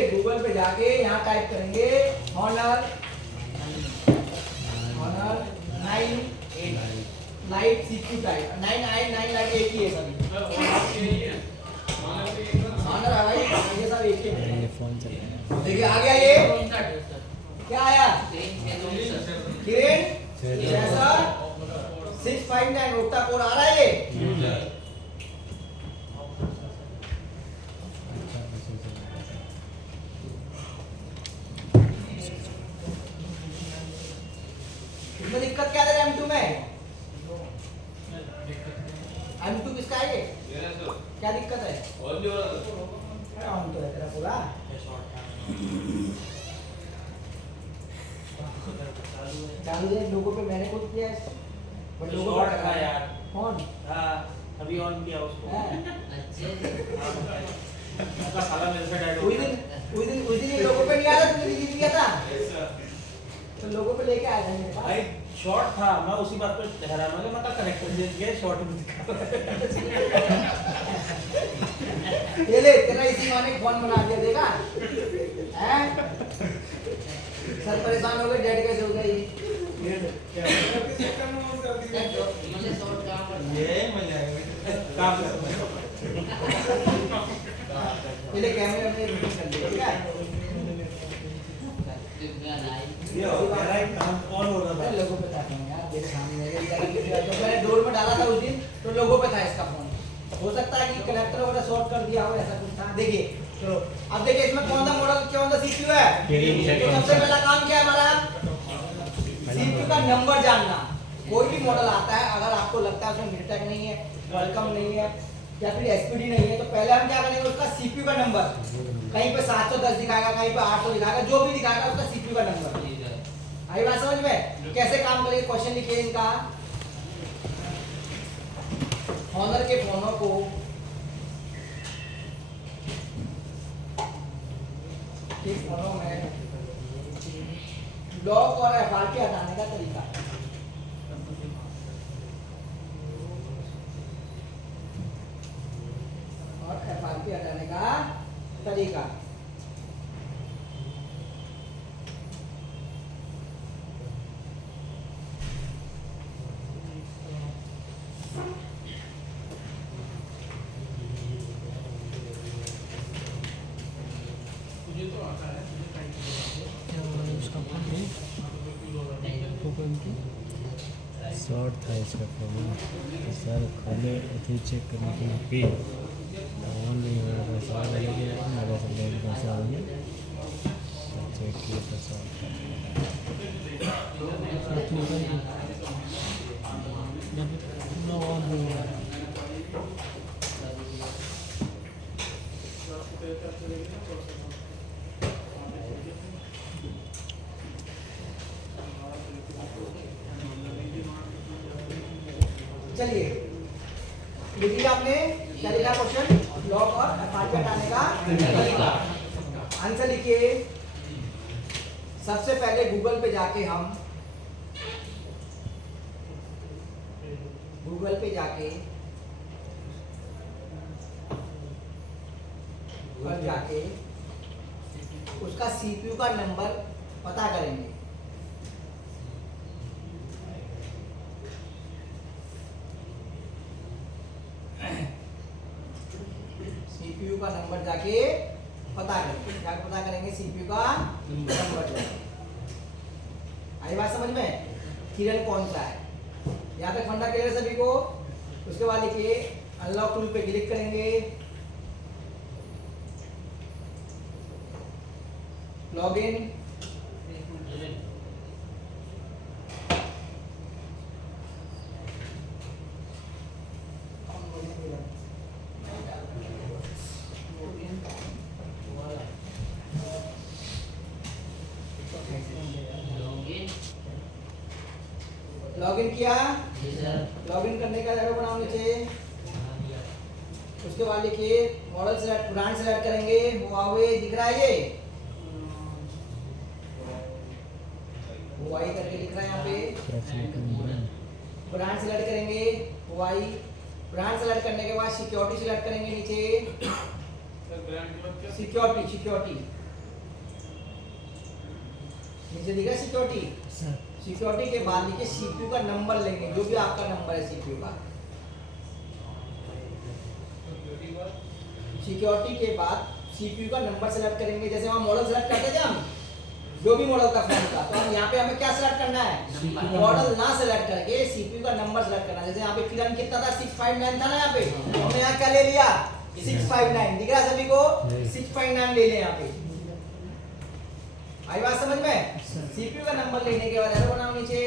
करेंगे गूगल पे जाके यहाँ टाइप करेंगे हॉनर 9 लाइट सीक्यू टाइप 9 लाइट एक ही है सभी हॉनर है भाई ये सब एक ही है। फोन चल रहा है। देखिए आ गया ये क्या आया किरण 659 ओक्टा कोड आ रहा है ये इसमें दिक्कत क्या है M2 में M2 किसका है ये क्या दिक्कत है ऑन तो है तेरा पूरा चालू है लोगों पे मैंने खुद किया है बट लोगों पे रखा है यार कौन हां अभी ऑन किया उसको अच्छा साला मेरे से डायरेक्ट उस दिन ये लोगों पे नहीं आया तुमने दिख दिया था तो लोगों पे लेके आया था मेरे पास भाई शॉर्ट था मैं उसी बात पे हैरान हो गया मैं कनेक्टर देख गया शॉर्ट में दिखा ये ले तेरा इसी माने फोन बना दिया देखा हैं सर परेशान हो गए डेड कैसे हो गई ये मजा आएगा काम पहले कैमरे में मीटिंग कर ली ठीक है ये हो गया काम ऑन हो रहा था लोगों पे था यार देख सामने जब मैंने डोर में डाला था उस दिन तो लोगों पे था इसका फोन हो सकता है कि कनेक्टर वगैरह शॉर्ट कर दिया हो ऐसा कुछ था देखिए चलो अब देखिए इसमें कौन सा मॉडल कौन सा सीपीयू है तो सबसे पहला काम क्या है हमारा सीपीयू का नंबर जानना कोई भी मॉडल आता है अगर आपको लगता है उसमें मिडटेक नहीं है वेलकम नहीं है या फिर एसपीडी नहीं है तो पहले हम क्या करेंगे उसका सीपीयू का नंबर कहीं पे 710 दिखाएगा कहीं पे 800 दिखाएगा जो भी दिखाएगा उसका सीपीयू का नंबर आई बात समझ में कैसे काम करेंगे क्वेश्चन लिखिए इनका हॉनर के फोनों को फोनों में लॉक और एफआरपी हटाने का तरीका और एफआरपी हटाने का तरीका शॉर्ट था इसका फोन सर खोले अथी चेक करने के लिए पे ऑन नहीं हो रहा था सर लगे मेरे से बैंक पैसा हो गया चेक किया तो शॉर्ट ऑन हो रहा है चलिए लिखिए आपने क्या लिखा क्वेश्चन लॉक और एफआरपी हटाने का तरीका आंसर लिखिए सबसे पहले गूगल पे जाके हम उसका सीपीयू का नंबर पता करेंगे सीपीयू का नंबर जाके पता करेंगे सीपीयू का नंबर आई बात समझ में किरण कौन सा है यहाँ तक फंडा क्लियर सभी को उसके बाद लिखिए अनलॉक टूल पे क्लिक करेंगे लॉगिन लॉगिन किया लॉगिन करने का जगह बनाओ नीचे उसके बाद लिखिए मॉडल सेलेक्ट ब्रांड सेलेक्ट करेंगे हुआवे दिख रहा है ये हुआई करके लिख रहा है यहाँ पे ब्रांड सेलेक्ट करेंगे हुआई ब्रांड सेलेक्ट करने के बाद सिक्योरिटी सेलेक्ट करेंगे नीचे सिक्योरिटी नीचे दिख रहा है सिक्योरिटी। सर सिक्योरिटी के बाद लिखिए सीपीयू का नंबर लेंगे, जो भी आपका नंबर है सीपीयू का। सिक्योरिटी के बाद सीपीयू का नंबर सेलेक्ट करेंगे। जैसे हम मॉडल सेलेक्ट करते थे हम, जो भी मॉडल का फोन का, तो हम यहाँ पे हमें क्या सेलेक्ट करना है, मॉडल ना सेलेक्ट करके सीपीयू का नंबर सेलेक्ट करना है। जैसे यहाँ पे किरण कितना था, 659 था ना यहाँ पे, तो हमने यहाँ क्या ले लिया, 659। दिख रहा है सभी को, 659 ले लें यहाँ पे। आई बात समझ में? सीपीयू का नंबर लेने के बाद एरो बनाओ नीचे,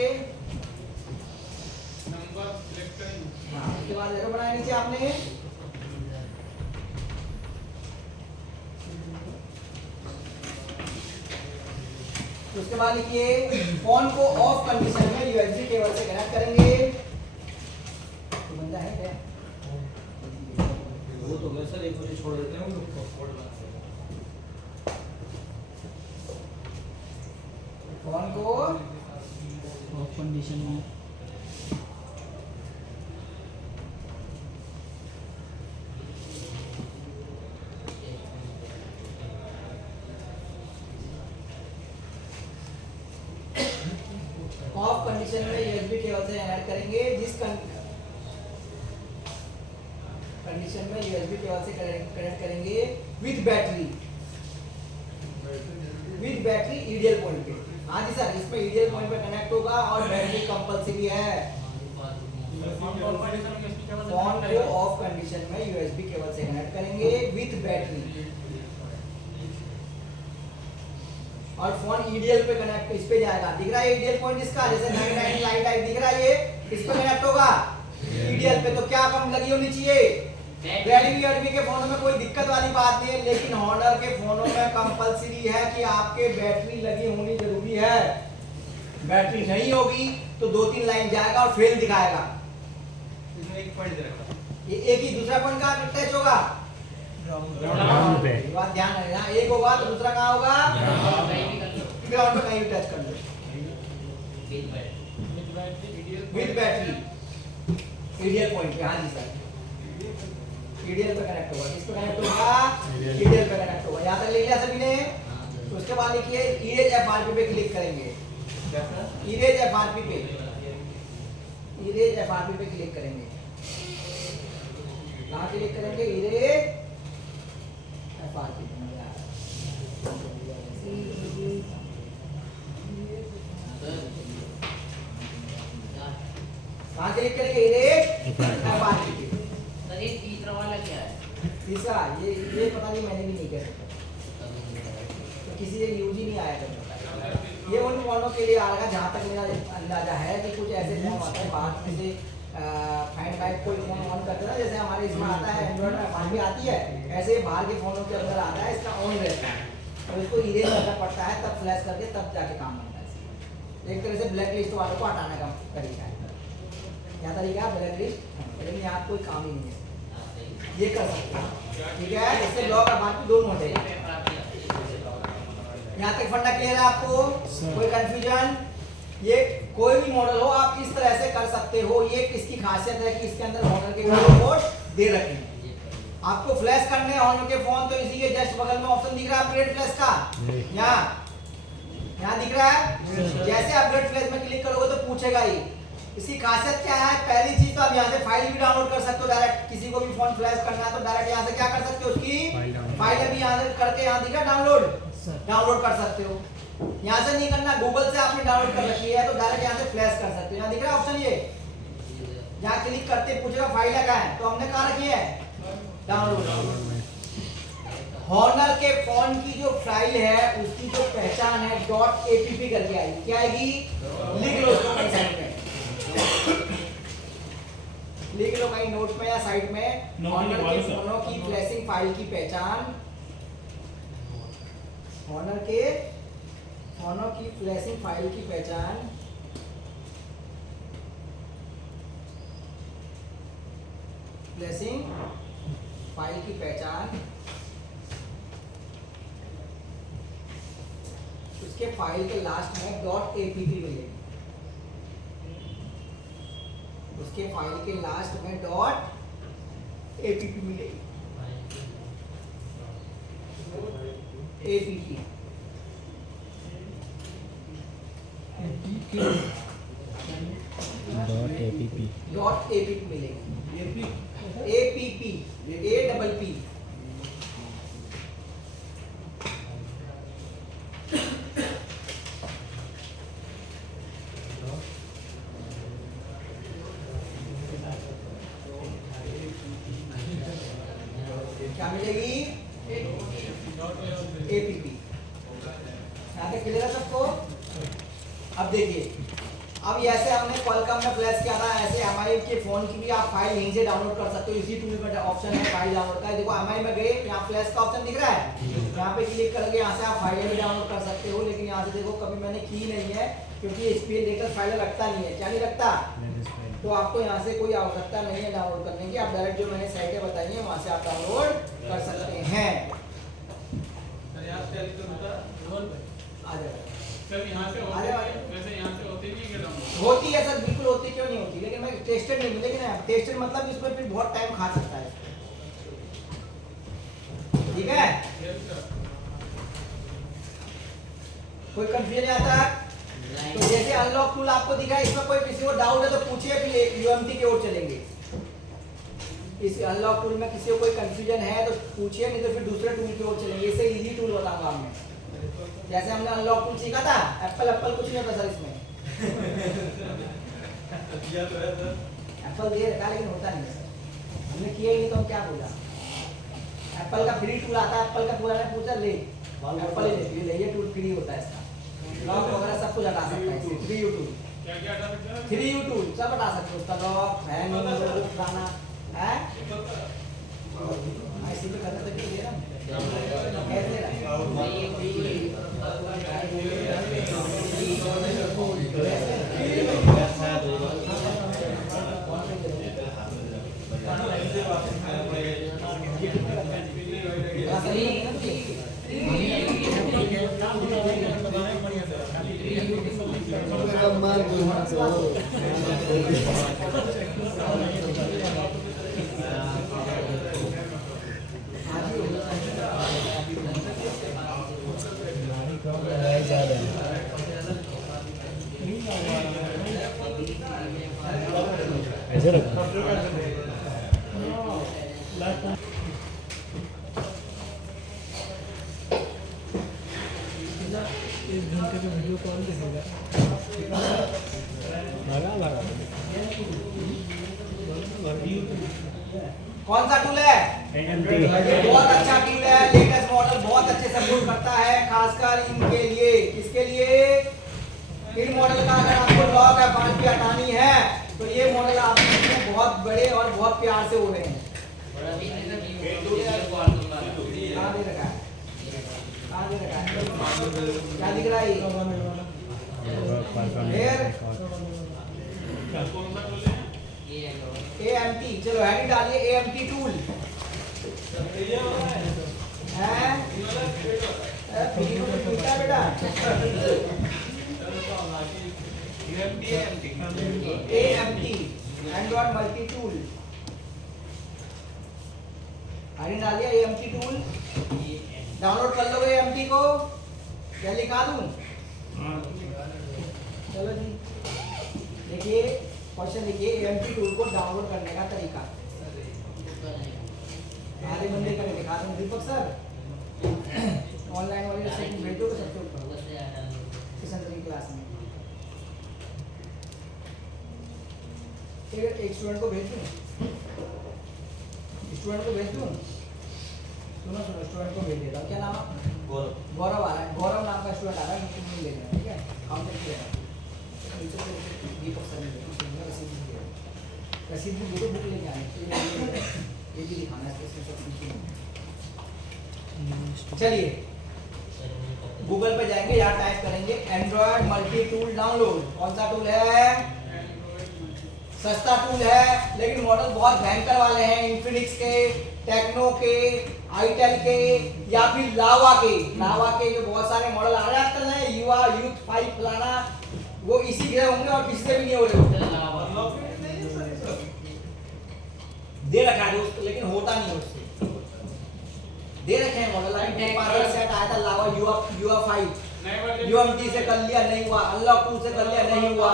नंबर सिलेक्ट करेंगे। हाँ, उसके बाद एरो बनाया नीचे आपने। उसके बाद लिखिए फोन को ऑफ कंडीशन में यूएसबी केबल से कनेक्ट करेंगे। तो बंदा है क्या? वो तो गया सर, एक बजे छोड़ देते हैं वो फोन को ऑफ कंडीशन में ऑफ कंडीशन में यूएसबी केबल से ऐड करेंगे। जिस कंडीशन में यूएसबी केबल से कनेक्ट करेंगे विद बैटरी ईडीएल पॉइंट पे। हाँ जी सर, इसमें ईडीएल पॉइंट पे कनेक्ट होगा और बैटरी कंपलसरी है। फोन को ऑफ कंडीशन में यूएसबी केबल से कनेक्ट करेंगे विद बैटरी, और फोन ईडीएल पे कनेक्ट इस पे जाएगा। दिख रहा है ईडीएल पॉइंट इसका, जैसे 99 लाइट टाइप दिख रहा है, ये इस पे कनेक्ट होगा ईडीएल पे। तो क्या कम लगी होनी चाहिए, रेडमी के फोनों में कोई दिक्कत वाली बात नहीं है, लेकिन हॉनर के फोनों में कंपलसरी है कि आपके बैटरी लगी होनी जरूरी है। बैटरी नहीं होगी तो 2-3 लाइन जाएगा और फेल दिखाएगा। इसमें एक पॉइंट दे रखा है। ये एक ही, दूसरा पॉइंट कहाँ टच होगा, ग्राउंड पे ये बात ध्यान रखना। एक होगा तो दूसरा कहाँ होगा, ग्राउंड पे कहीं भी टच कर लो। विद बैटरी ईडीएल पॉइंट पे, हाँ जी सर, ईडीएल पे कनेक्ट होगा। किस पे कनेक्ट होगा, ईडीएल पे कनेक्ट होगा। यहाँ तक ले लिया सभी ने। तो उसके बाद लिखिए इरेज एफआरपी पे क्लिक करेंगे। इरेज एफआरपी पे, इरेज एफआरपी पे क्लिक करेंगे। कहाँ क्लिक करेंगे, इरेज एफआरपी पे। कहाँ क्लिक करेंगे, इरेज एफआरपी पे। तीसरा ये पता नहीं, मैंने भी नहीं किया, तो किसी से यूज ही नहीं आया करता। ये उन फोनों के लिए आएगा जहाँ तक मेरा अंदाजा है कि कुछ ऐसे फोन आते हैं बाहर में से फाइंड टाइप कोई फोन ऑन करते हैं, जैसे हमारे इसमें आता है एंड्रॉइड में फाइल भी आती है, ऐसे बाहर के फोनों के अंदर आता है, इसका ऑन रहता है और इसको इरेज करना पड़ता है, तब फ्लैश करके तब जाके काम बनता है। एक तरह से ब्लैक लिस्ट वालों को हटाने का तरीका है। क्या तरीका है, ब्लैक लिस्ट, लेकिन यहाँ कोई काम ही नहीं है, ये कर सकते हैं। ठीक है, इससे ब्लॉक और बाकी दोनों होते हैं। यहाँ तक फंडा क्लियर है आपको, कोई कंफ्यूजन? ये कोई भी मॉडल हो आप इस तरह से कर सकते हो। ये किसकी खासियत है कि इसके अंदर मॉडल के कोड दे रखे हैं। आपको फ्लैश करने ऑन के फोन, तो इसी के जस्ट बगल में ऑप्शन दिख रहा है अपग्रेड फ्लैश का, यहाँ दिख रहा है। जैसे अपग्रेड फ्लैश में क्लिक करोगे तो पूछेगा ही। इसकी खासियत क्या है, पहली चीज तो आप यहाँ से फाइल भी डाउनलोड कर सकते हो डायरेक्ट। किसी को भी फोन फ्लैश करना है तो डायरेक्ट यहाँ से क्या कर सकते हो, उसकी फाइल भी यहाँ से करके यहाँ दिखा डाउनलोड कर सकते हो। यहाँ से नहीं करना, गूगल से आपने डाउनलोड कर रखी है तो डायरेक्ट यहाँ से फ्लैश कर सकते हो। यहाँ दिख रहा है ऑप्शन, ये यहाँ क्लिक करते पूछेगा फाइल क्या है, तो हमने कहाँ रखी है, डाउनलोड। हॉनर के फोन की जो फाइल है उसकी जो पहचान है .app करके आएगी। क्या आएगी, लिख लो उसको कहीं साइड में, लिख लो कहीं नोट में या साइड में। हॉनर के फोनों की फ्लैशिंग फाइल की पहचान, हॉनर के फोनों की फ्लैशिंग फाइल की पहचान फ्लैशिंग फाइल की पहचान उसके फाइल के लास्ट में .app मिलेगी। उसके फाइल के लास्ट में .app मिलेगी। app डॉट एपीपी मिलेगी। APP A double P. क्या मिलेगी? एपीपी। यहाँ तक क्लियर है सबको? अब देखिए, अब ऐसे हमने Qualcomm में फ्लैश किया था, ऐसे हमारे के फोन की भी आप फाइल यहीं से डाउनलोड कर सकते हो। इसी टूल में ऑप्शन है फाइल डाउनलोड का। देखो एमआई में गए, यहाँ फ्लैश का ऑप्शन दिख रहा है, यहाँ पे क्लिक करके यहाँ से आप फाइलें भी डाउनलोड कर सकते हो। लेकिन यहाँ से देखो कभी मैंने की नहीं है, क्योंकि स्पीड लेकर फाइल लगता नहीं है। क्या नहीं लगता? तो आपको यहाँ से कोई आवश्यकता नहीं है डाउनलोड करने की। आप डायरेक्ट जो मैंने साइटें बताई हैं वहाँ से आप डाउनलोड कर सकते हैं। सर यहाँ से आ जाएगा। सर यहाँ से होती है, वैसे यहाँ से होती नहीं है क्या डाउनलोड? होती है सर, बिल्कुल होती है, क्यों नहीं होती? लेकिन मैं टेस्टेड नहीं, लेकिन टेस्टेड मतलब इसमें फिर बहुत टाइम खा सकता है। ठीक है, यस सर। कोई कंफ्यूजन आता है? तो जैसे अनलॉक टूल आपको दिखा है, इसमें कोई किसी को डाउट है तो पूछिए, फिर यूएमटी की ओर चलेंगे। इस अनलॉक टूल में किसी को कोई कंफ्यूजन है तो पूछिए, नहीं तो फिर दूसरे टूल की ओर चलेंगे। इससे इजी टूल बताऊंगा मैं। जैसे हमने अनलॉक टूल सीखा था, एप्पल कुछ नहीं होता सर इसमें। किया तो है सर। एप्पल दे रखा लेकिन होता नहीं है सर। हमने किया ही नहीं तो हम क्या बोला? एप्पल का फ्री टूल आता है, एप्पल का पूरा ने पूछा ले, एप्पल ही ले, ये टूल फ्री होता है इसका। लॉक वगैरह सब कुछ हटा सकता है, फ्री यू टूल। क्या क्या हटा सकते हैं? थ्री यू टूल सब हटा सकते हो, उसका लॉक हैंग पुराना है। ऐसे भी करते थे ना, कैसे ऐसे रखो। एक घंटे का वीडियो कॉल दिखेगा। लगा कौन सा टूल है? ये बहुत अच्छा टूल है, लेटेस्ट मॉडल बहुत अच्छे सपोर्ट करता है, खासकर इनके लिए। किसके लिए? इन मॉडल का अगर आपको लॉक या फाइल भी हटानी है तो ये मॉडल आप बहुत बड़े और बहुत प्यार से हो रहे हैं। कहाँ दे रखा है? कहाँ दे रखा है? क्या दिख रहा है? कौन सा टूल है? AMT, चलो हेडिंग डालिए AMT टूल है। बेटा AMT Android multi tool heading डालिए AMT टूल। डाउनलोड कर लोगे AMT को? क्या लिखा दूं? चलो जी, देखिए क्वेश्चन लिखिए AMT टूल को डाउनलोड करने का तरीका। आधे बंदे करके दिखा दूं दीपक सर, ऑनलाइन वाले सेटिंग भेज दो सबके ऊपर किशन की क्लास में। एक स्टूडेंट को भेज दूं, स्टूडेंट को भेज दूं। सुनो स्टूडेंट को भेज देता हूँ। क्या नाम है? गौरव आ रहा है, गौरव नाम का स्टूडेंट आ रहा है, तुम ले लेना। ठीक है, हम चेक करेंगे। दीपक सर रसीद बुक बुक लेके आने, ये भी दिखाना है इसमें सब कुछ। चलिए गूगल पे जाएंगे, यहाँ टाइप करेंगे एंड्रॉइड मल्टी टूल डाउनलोड। कौन सा टूल है? सस्ता टूल है, लेकिन मॉडल बहुत भयंकर वाले हैं। इन्फिनिक्स के, टेक्नो के, आईटेल के या फिर लावा के। लावा के जो बहुत सारे मॉडल आ रहे हैं आजकल नए, युवा यूथ 5 फलाना, वो इसी के होंगे और किसी से भी नहीं हो रहे होंगे। दे रखा है दोस्त, लेकिन होता नहीं उससे। दे रखे हैं मॉडल, सेट आया था लावा युवा 5, नए वर्जन यूएमटी से कर लिया नहीं हुआ, अनलॉक से कर लिया नहीं हुआ,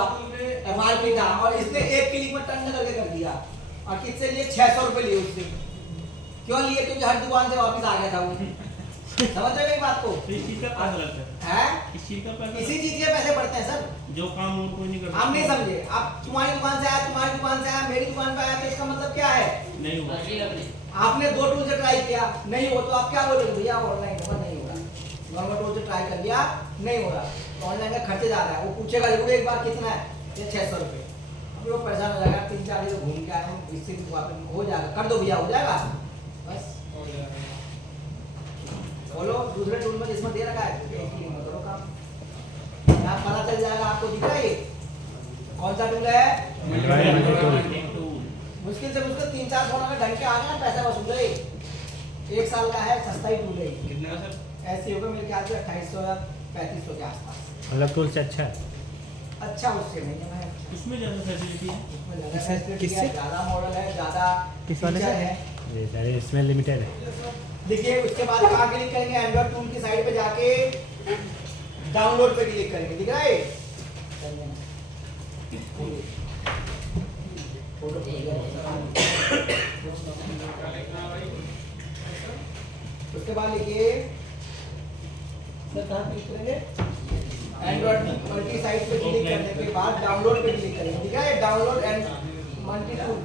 एमआरपी था और इसने एक क्लिक में टर्न करके कर दिया। और किससे लिए 600 रुपए लिए उससे। क्यों लिए? क्योंकि हर दुकान से वापस आ गया था वो। समझ रहे हो मेरी बात को? तो इस चीज का पैसा लगता है, है इस चीज का पैसा इसी चीज के पैसे बढ़ते हैं सर। जो काम और कोई नहीं करता। हम नहीं समझे। अब तुम्हारी दुकान से आया, तुम्हारी दुकान से आया, मेरी दुकान पे आया, तो इसका मतलब क्या है? नहीं हुआ। आपने 2 टूल से ट्राई किया नहीं हो तो आप क्या बोलोगे? भैया ऑनलाइन होगा नहीं होगा। नॉर्मल टूल से ट्राई कर लिया नहीं होगा तो ऑनलाइन का खर्चे ज्यादा है। वो पूछेगा जरूर एक बार कितना है, ये 600 रुपए। अब वो पैसा लगा 3-4 दिन घूम के आए हम, इससे वापस हो जाएगा, कर दो भैया हो जाएगा बस। बोलो दूसरे टूल में जिसमें दे रखा है करो काम, यहाँ पता चल जाएगा आपको। दिख रहा है ये कौन सा टूल है? मुश्किल से मुश्किल 3-4 सौ में ढंग के आ गया, पैसा वसूल रहे। 1 साल का है, सस्ता ही टूल है। कितना सर? ऐसे होगा मेरे ख्याल से 2800 या 3500 के आसपास। अलग टूल से अच्छा है। अच्छा उससे नहीं है भाई, उसमें ज्यादा फैसिलिटी है। उसमें ज़्यादा किससे- facility किससे? है, ज़्यादा मॉडल है, ज़्यादा किस वाले feature से? है। ये सारे इसमें लिमिटेड है। देखिए उसके बाद कहाँ क्लिक करेंगे? एंड्रॉइड टूल की साइड पे जाके डाउनलोड पे क्लिक करेंगे। दिख रहा है? उसके बाद लिखिए सर कहाँ क्लिक करेंगे? एंड्रॉइड मल्टी साइट पे क्लिक करने के बाद डाउनलोड पे क्लिक करेंगे। ठीक है? Download and multi tool.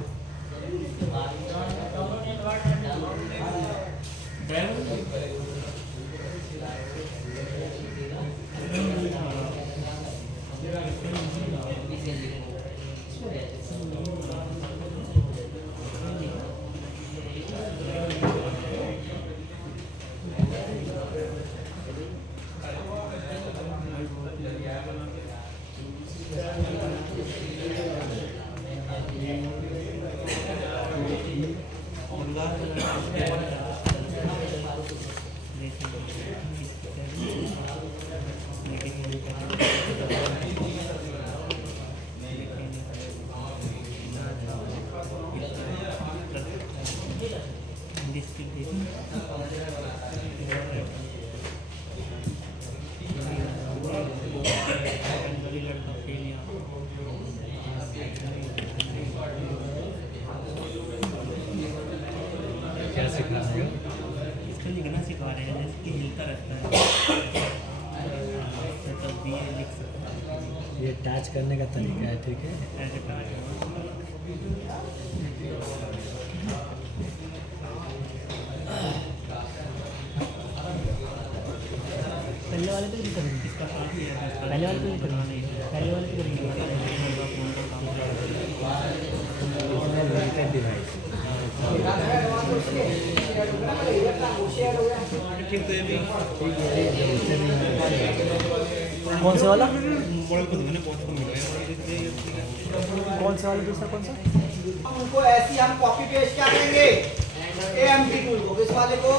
क्या सिखा रहे हो? इसको लिखना सिखा रहे हैं, जैसे कि हिलता रहता है तब भी ये लिख सकता है। ये टच करने का तरीका है, ठीक है? ऐसे करें। पहले वाले पे भी करेंगे, इसका काफी है। पहले वाले पे भी करेंगे, पहले वाले पे करेंगे। Limited device. ठीक तो ये भी कौन से वाला? मॉडल को मैंने बहुत कम मिला है। कौन से वाला? दूसरा कौन सा? हम उनको ऐसी हम कॉपी पेस्ट क्या करेंगे? AMD टूल को, इस वाले को,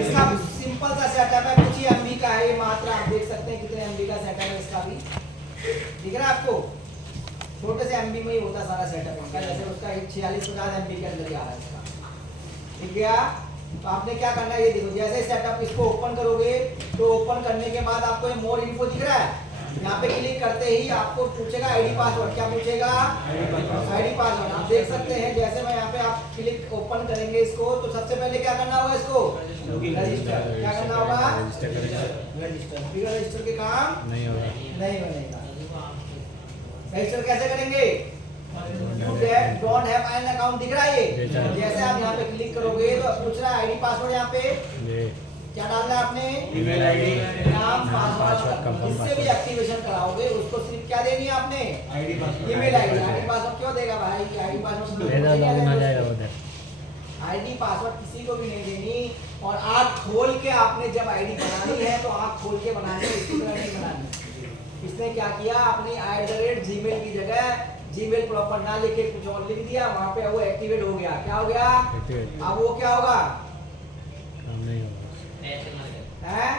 इसका सिंपल सा सेटअप है, कुछ ही MB का है ये मात्र। आप देख सकते हैं कितने MB का सेटअप है इसका भी। दिख रहा है आपको? छोटे से MB में ही होता सारा सेटअप इसका। जैसे उसका 46-50 MB के अंदर ही आ रहा है इसका। ठीक गया? तो आपने क्या करना है ये देखो, जैसे सेटअप इसको ओपन करोगे तो ओपन करने के बाद आपको ये मोर इन्फो दिख रहा है। यहाँ पे क्लिक करते ही आपको पूछेगा आईडी पासवर्ड। क्या पूछेगा? ID password. आप देख सकते हैं जैसे मैं यहाँ पे आप क्लिक ओपन करेंगे इसको तो सबसे पहले क्या करना होगा? इसको रजिस्टर। क्या करना होगा? रजिस्टर करेंगे। रजिस्टर। बिना रजिस्टर के काम नहीं होगा। नहीं बनेगा। रजिस्टर कैसे करेंगे? You don't have an account दिख रहा है ये। जैसे आप यहाँ पे क्लिक करोगे तो पूछ रहा है आईडी पासवर्ड। यहाँ पे ये क्या डालना है आपने? ईमेल आईडी, नाम, पासवर्ड। कंफर्म जिससे भी एक्टिवेशन कराओगे उसको सिर्फ क्या देनी है आपने? Email ID. आईडी पासवर्ड क्यों देगा भाई? आईडी पासवर्ड मेरा लॉगिन हो जाएगा उधर। आईडी पासवर्ड किसी को भी नहीं देनी। और आँख खोल के आपने जब आईडी बनानी है तो आँख खोल के बनानी है, इसी तरह नहीं बनानी। इसने क्या किया? अपनी @gmail की जगह जीमेल प्रॉपर ना लिख के कुछ और लिख दिया, वहाँ पे वो एक्टिवेट हो गया। क्या हो गया? एक्टिवेट। अब वो क्या होगा? काम नहीं होगा। है?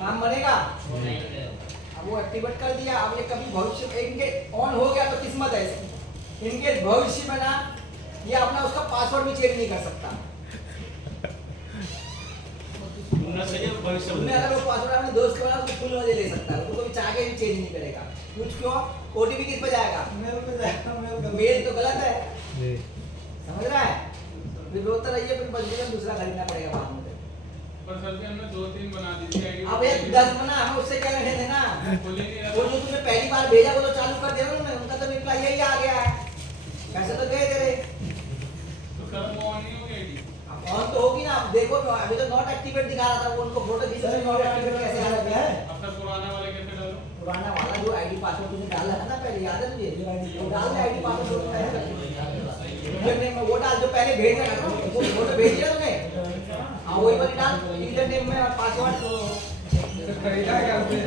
काम बनेगा? अब वो एक्टिवेट कर दिया। अब ये कभी भविष्य में इनके ऑन हो गया तो किस्मत है इसकी। इनके भविष्य में ना ये अपना उसका पासवर्ड भी चेंज नहीं कर सकता। उसमें अगर वो पासवर्ड अपने दोस्त के बना तो फुल मजे ले सकता है, वो कभी चाह के भी चेंज नहीं करेगा। कुछ क्यों ओटीपी किस पे जाएगा? मेल पे जाएगा। मेल तो गलत है, जी समझ रहा है? फिर रोता रहिए, फिर बदले में दूसरा खरीदना पड़ेगा बाद में। पर सर जी हमने 2-3 बना दी थी आईडी। अब एक 10 बना, हमें उससे क्या लेने देना? खुल ही नहीं रहा वो जो तुमने पहली बार भेजा वो तो चालू कर दिया ना, उनका तो रिप्लाई यही आ गया है, पैसे तो गए तेरे। तो सर वो ऑन नहीं होगी आईडी। अब ऑन तो होगी ना, अब देखो अभी तो नॉट एक्टिवेट दिखा रहा था, वो उनको फोटो खींच के नॉट एक्टिवेट कैसे आ रहा है? अब सर पुराना वाले कैसे डालो? पुराना वाला जो आईडी पासवर्ड तुमने डाला था ना पहले, याद है तुझे? वो डाल दे आईडी पासवर्ड होता है, यूजर नेम में वो डाल जो पहले भेजा था ना, वो फोटो भेज दिया तूने, हाँ वही वाली डाल यूजर नेम में और पासवर्ड। सर खरीदा क्या आपने?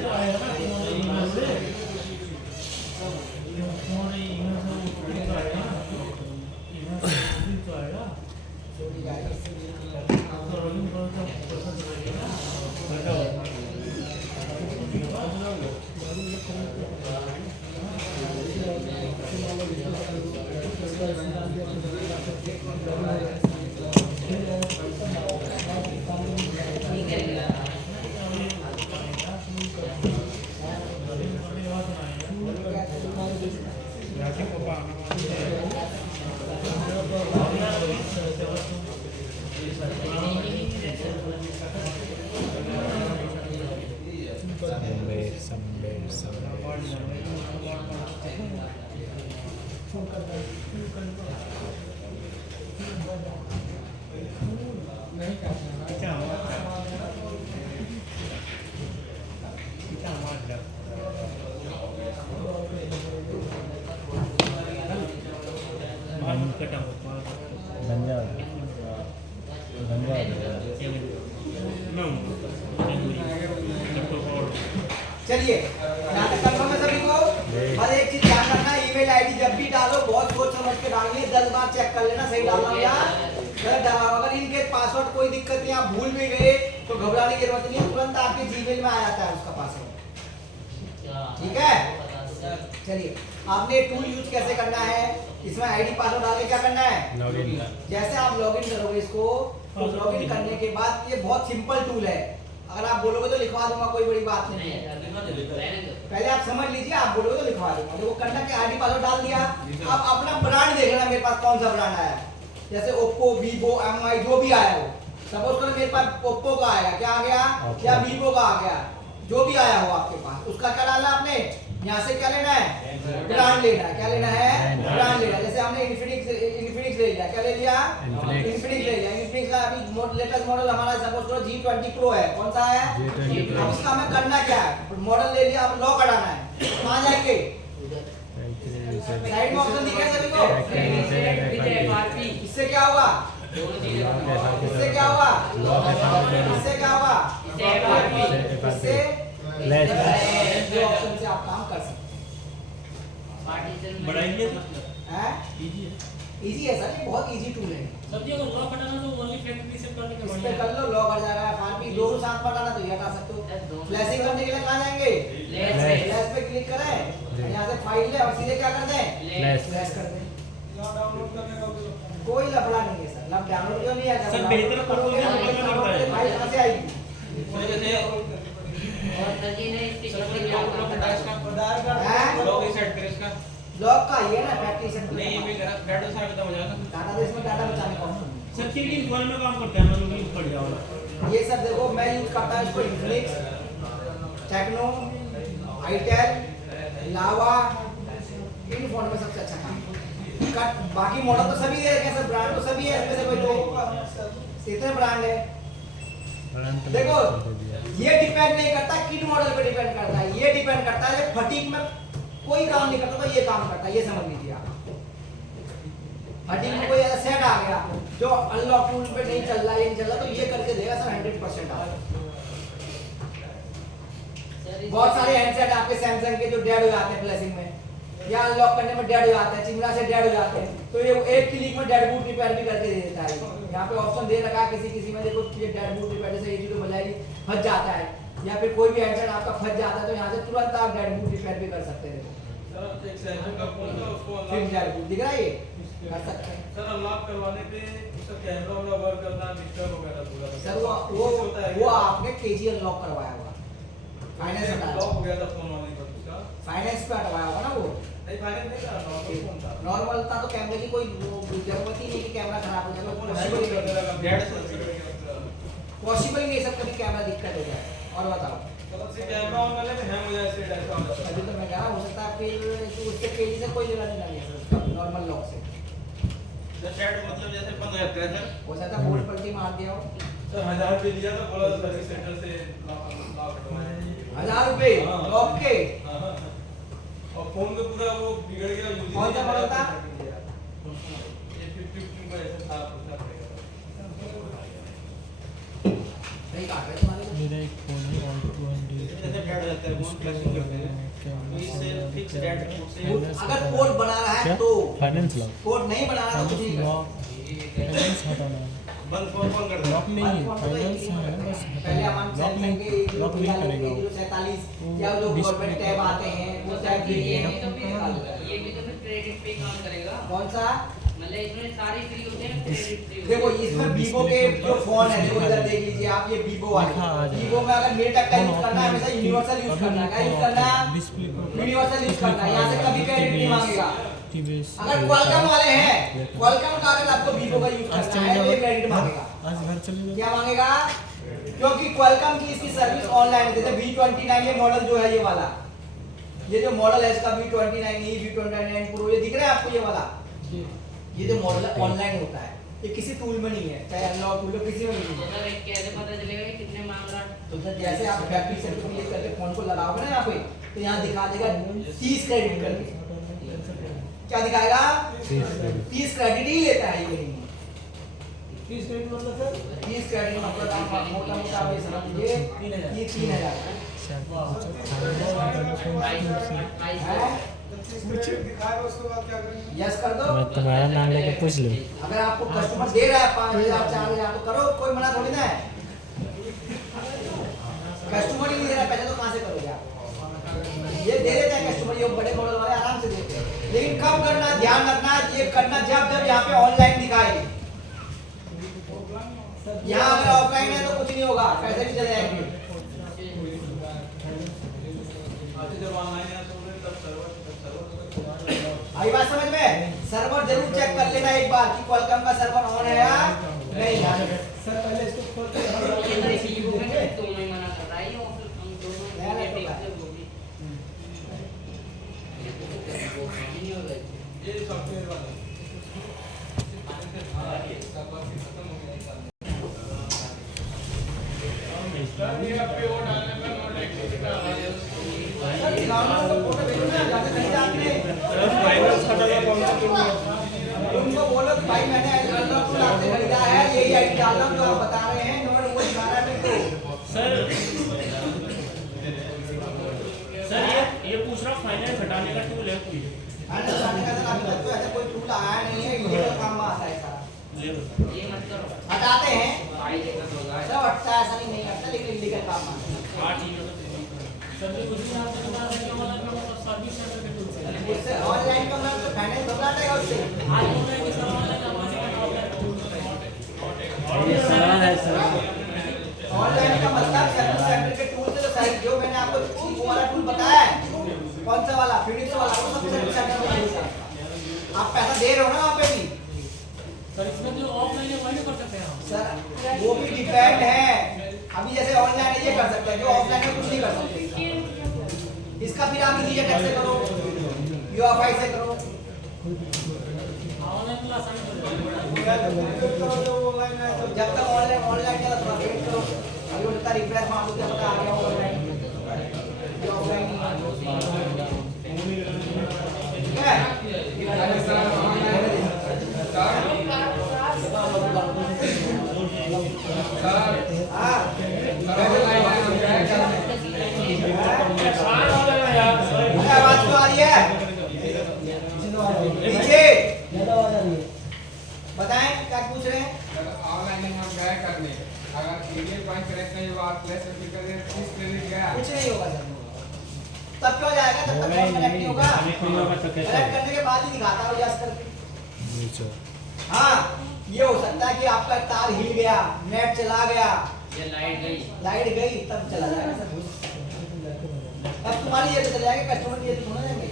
चलिए यहाँ तक कंफर्म है सभी को? बस एक चीज ध्यान रखना, ईमेल आईडी जब भी डालो बहुत सोच समझ के डालनी है, 10 बार चेक कर लेना सही डालना या गलत डाला। अगर इनके पासवर्ड कोई दिक्कत नहीं, आप भूल भी गए तो घबराने की जरूरत नहीं है, तुरंत आपके जीमेल में आ जाता है उसका पासवर्ड, ठीक है? चलिए आपने टूल यूज कैसे करना है, इसमें आईडी पासवर्ड डाल के क्या करना है? लॉगिन। जैसे आप लॉगिन करोगे इसको, तो लॉगिन करने के बाद ये बहुत सिंपल टूल है, अगर आप बोलोगे तो लिखवा दूंगा, कोई बड़ी बात नहीं है, पहले आप समझ लीजिए, आप बोलोगे तो लिखवा दूंगा। देखो करना क्या, आईडी पासवर्ड डाल दिया, अब अपना ब्रांड देखना मेरे पास कौन सा ब्रांड आया, जैसे ओप्पो, वीवो, एमआई जो भी आया हो, सपोज करो मेरे पास ओप्पो का आया, क्या आ गया, या वीवो का आ गया, जो भी आया हो आपके पास, उसका क्या डालना आपने, यहाँ से क्या लेना है, ब्रांड लेना है, क्या लेना है, ब्रांड लेना है। जैसे हमने इन्फिनिक्स ले लिया, क्या ले लिया, इन्फिनिक्स ले लिया, इन्फिनिक्स का अभी लेटेस्ट मॉडल हमारा सपोज करो G20 Pro है, कौन सा है, अब इसका हमें करना क्या है, मॉडल ले लिया, अब लॉक हटाना है, कहाँ जाएंगे, साइड में ऑप्शन दिख रहा है सभी को, इससे क्या होगा, इससे क्या होगा, इससे क्या होगा, इससे ऑप्शन से आप काम कर सकते बड़ा इजी हैं, इजी है सर, ये बहुत इजी टूल है, सब्जी अगर लॉक हटाना तो ओनली फैक्ट्री से करने के इस पे कर लो, लॉक हट जाएगा, फारपी दोनों साथ हटाना तो ये हटा सकते हो। फ्लैशिंग करने के लिए कहाँ जाएंगे, फ्लैश पे क्लिक करें, यहाँ से फाइल ले और सीधे क्या कर दें, फ्लैश कर दें, कोई लफड़ा नहीं है सर, लब डाउनलोड क्यों नहीं आएगा सर, बेहतर करोगे तो मतलब करता है। फाइल कहाँ से आएगी, लॉक का ये ना फैक्ट्री से डाटा बेस में डाटा बचाने का ऑप्शन है। सर किन फोन में काम करते हैं हम लोग यूज कर जाओ, ये सब देखो मैं यूज करता हूँ इसको, इन्फिनिक्स, टेक्नो, आईटेल, लावा, इन फोन में सबसे अच्छा काम। बाकी मॉडल तो सभी दे रखे हैं सर, ब्रांड तो सभी है, इसमें से कोई तो इतने ब्रांड है। देखो ये डिपेंड नहीं करता किट मॉडल पे डिपेंड करता है, ये डिपेंड करता है फटीक में कोई काम नहीं करता तो ये काम करता है, ये समझ लीजिए आप। फटीक में कोई ऐसा सेट आ गया जो अनलॉक टूल पे नहीं चल रहा, ये नहीं चल रहा, तो ये करके देगा सर 100% आपको। बहुत सारे हैंडसेट आपके सैमसंग के जो डेड हो जाते हैं फ्लैशिंग में, या अनलॉक करने में डेड हो जाते हैं, चिमड़ा से डेड हो जाते हैं, तो ये एक क्लिक में डेड बूट रिपेयर भी करके दे देता है। यहाँ पे ऑप्शन दे रखा है, किसी में देखो ये डेड बूट रिपेयर, जैसे ये तो बजाई फंस जाता है या फिर कोई भी हैंडसेट आपका फंस जाता है, तो यहाँ से तुरंत आप डेड बूट रिपेयर भी कर सकते हैं। देखो फिर डेड बूट दिख रहा है, कर सकते हैं सर अनलॉक करवाने पे उसका कैमरा वाला वर्क करना डिस्टर्ब वगैरह पूरा सर वो आपने केजी अनलॉक करवाया होगा फाइनेंस लॉक हो गया था फोन वाले पर उसका फाइनेंस पे हटवाया होगा ना वो नहीं फाइनेंस नहीं था नॉर्मल फोन था नॉर्मल था तो कैमरे की कोई जरूरत ही नहीं कि कैमरा खराब हो जाए पॉसिबल ही नहीं सब कभी कैमरा दिक्कत हो जाए और बताओ मतलब से कैमरा ऑन करने पे हैंग हो जाए ऐसे ऐसा हो जाता है अभी तो मैं कह रहा हूं, हो सकता है फिर उसके केजी से कोई लेना देना नहीं है सर उसका नॉर्मल लॉक से सर शायद मतलब जैसे बंद हो जाता है सर हो सकता है बोर्ड पलटी मार दिया हो सर 1000 रुपए लिया था बोला सर्विस सेंटर से लॉक हटवाएं 1000 रुपए लॉक के हाँ, हाँ। और फोन में पूरा वो बिगड़ गया यूज कौन सा मॉडल था? ये 50 का ऐसा था पूछना पड़ेगा नहीं काट रहे तुम्हारे को। मेरा एक फोन है ऑल्टो जैसे डेड हो जाता है फोन फ्लैशिंग करते हैं इससे फिक्स डेड से अगर कोड बना रहा है तो फाइनेंस लॉक कोड नहीं बना रहा तो कुछ नहीं कर लॉक फाइनेंस हटाना है बंद फोन कर दो लॉक नहीं फाइनेंस है बस पहले हम लॉक नहीं लॉक नहीं करेगा वो 47 या जो गवर्नमेंट टैब आते हैं वो टैब ये देखिए भी तो फिर क्रेडिट पे काम करेगा कौन सा मतलब इसमें सारी फ्री होते हैं क्रेडिट फ्री देखो इसमें वीवो के जो फोन है देखो इधर देख लीजिए आप ये वीवो लिखा आ वाले जाएगा। वीवो में अगर नेट का यूज करना है हमेशा यूनिवर्सल यूज करना है क्या यूज करना है डिस्प्ले यूनिवर्सल यूज करना है यहाँ से कभी क्रेडिट नहीं मांगेगा टीवीएस अगर क्वालकॉम वाले हैं क्वालकॉम का अगर आपको वीवो का यूज करना है तो ये क्रेडिट मांगेगा आज घर चले जाओ क्या मांगेगा क्योंकि क्वालकॉम की इसकी सर्विस ऑनलाइन है जैसे V29 ये मॉडल जो है ये वाला ये जो मॉडल है इसका V29 V29 प्रो ये दिख रहा है आपको ये वाला ये जो मॉडल ऑनलाइन होता है ये किसी टूल में नहीं है चाहे अनलॉक टूल किसी में नहीं है मतलब एक कैसे पता चलेगा कि कितने मांग रहा है तो सर जैसे आप फैक्ट्री सर्टिफिकेट करके फोन को लगाओगे ना यहाँ पे तो यहाँ दिखा देगा 30 क्रेडिट करके क्या दिखाएगा 30 क्रेडिट ही लेता है ये 30 क्रेडिट मतलब सर 30 क्रेडिट मतलब आप मोटा मोटा आप ये समझ लीजिए ये 3000 यस कर दो मैं तुम्हारा नाम लेके पूछ लूँ अगर आपको कस्टमर दे रहा है 5000 4000 तो करो कोई मना थोड़ी ना है कस्टमर ही नहीं दे रहा पैसे तो कहाँ से करोगे आप ये दे देते हैं कस्टमर ये बड़े मॉडल वाले आराम से देते हैं लेकिन कब करना ध्यान रखना ये करना जब जब यहाँ पे ऑनलाइन दिखाए यहाँ अगर ऑफलाइन है तो कुछ नहीं होगा पैसे भी चले जाएंगे जब ऑनलाइन है तो तब सर्वर आई बात समझ में सर्वर जरूर चेक कर लेना एक बार कि क्वालकॉम का सर्वर ऑन है या नहीं सर पहले इसको खोल के ये देखिए वो कहते हैं तो मैं मना कर रहा है ये ऑफर हम दोनों नया ये लैपटॉप देखते वो भी नहीं होगा ये सॉफ्टवेयर वाला ये पे वो डालने पे नोट एक्टिविटी का नॉर्मल तो फोटो भेजो ना जाते नहीं जाते फाइनेंस खटाला कौन सा टूल है उनको बोलो कि भाई मैंने अल्ट्रा टूल आपसे खरीदा है यही आईडी डाल रहा हूं जो आप बता रहे हैं नंबर वो दिखा रहा है मेरे को सर ये पूछ रहा फाइनेंस हटाने का टूल है कोई फाइनेंस करने का तो अभी तक तो ऐसा कोई टूल आया नहीं है इलीगल काम में आता है सारा ये मत करो हटाते हैं फाइल का होगा सब हटता है ऐसा नहीं हटता लेकिन इलीगल काम में आता है हाँ ठीक है सर ये कुछ नहीं आपने बता रहे हैं वाला सर्विस सेंटर के टूल से उससे ऑनलाइन का मतलब तो फाइनेंस हो जाता है उससे आज ऑनलाइन के सर ऑनलाइन ऑनलाइन का मतलब सर्विस सेंटर के टूल से तो सही जो मैंने आपको वो वाला टूल बताया है कौन सा वाला फिनिक्स वाला वो सब सर्विस सेंटर में यूज है आप पैसा दे रहे हो ना वहाँ पे भी सर इसमें जो ऑफलाइन है वही कर सकते हैं हम सर वो भी डिपेंड है अभी जैसे ऑनलाइन है ये कर सकते हैं जो ऑफलाइन है कुछ नहीं कर सकते इसका फिर आप इजी टैक्स से करो यूएफआई से करो ऑनलाइन तो आसान हो जब तक ऑनलाइन का थोड़ा वेट करो अभी उनका रिफ्रेश मार दो पता आ गया ऑनलाइन ये ऑफलाइन नहीं ठीक है आवाज तो आ रही है पीछे बताएं क्या पूछ रहे हैं ऑनलाइन हम गए करने अगर सीरियल पॉइंट करेक्ट नहीं हुआ प्लस फिर कर 30 क्रेडिट गया कुछ नहीं होगा सर तब क्यों जाएगा जब तक फोन कनेक्ट नहीं होगा कनेक्ट करने के बाद ही दिखाता है यस करके नीचे हाँ, ये हो सकता है कि आपका तार हिल गया, नेट चला गया, ये लाइट गई तब चला जाएगा सब। अब तुम्हारी ये तो चला जाएगा, कस्टमर की ये तो थोड़ा जाएंगे।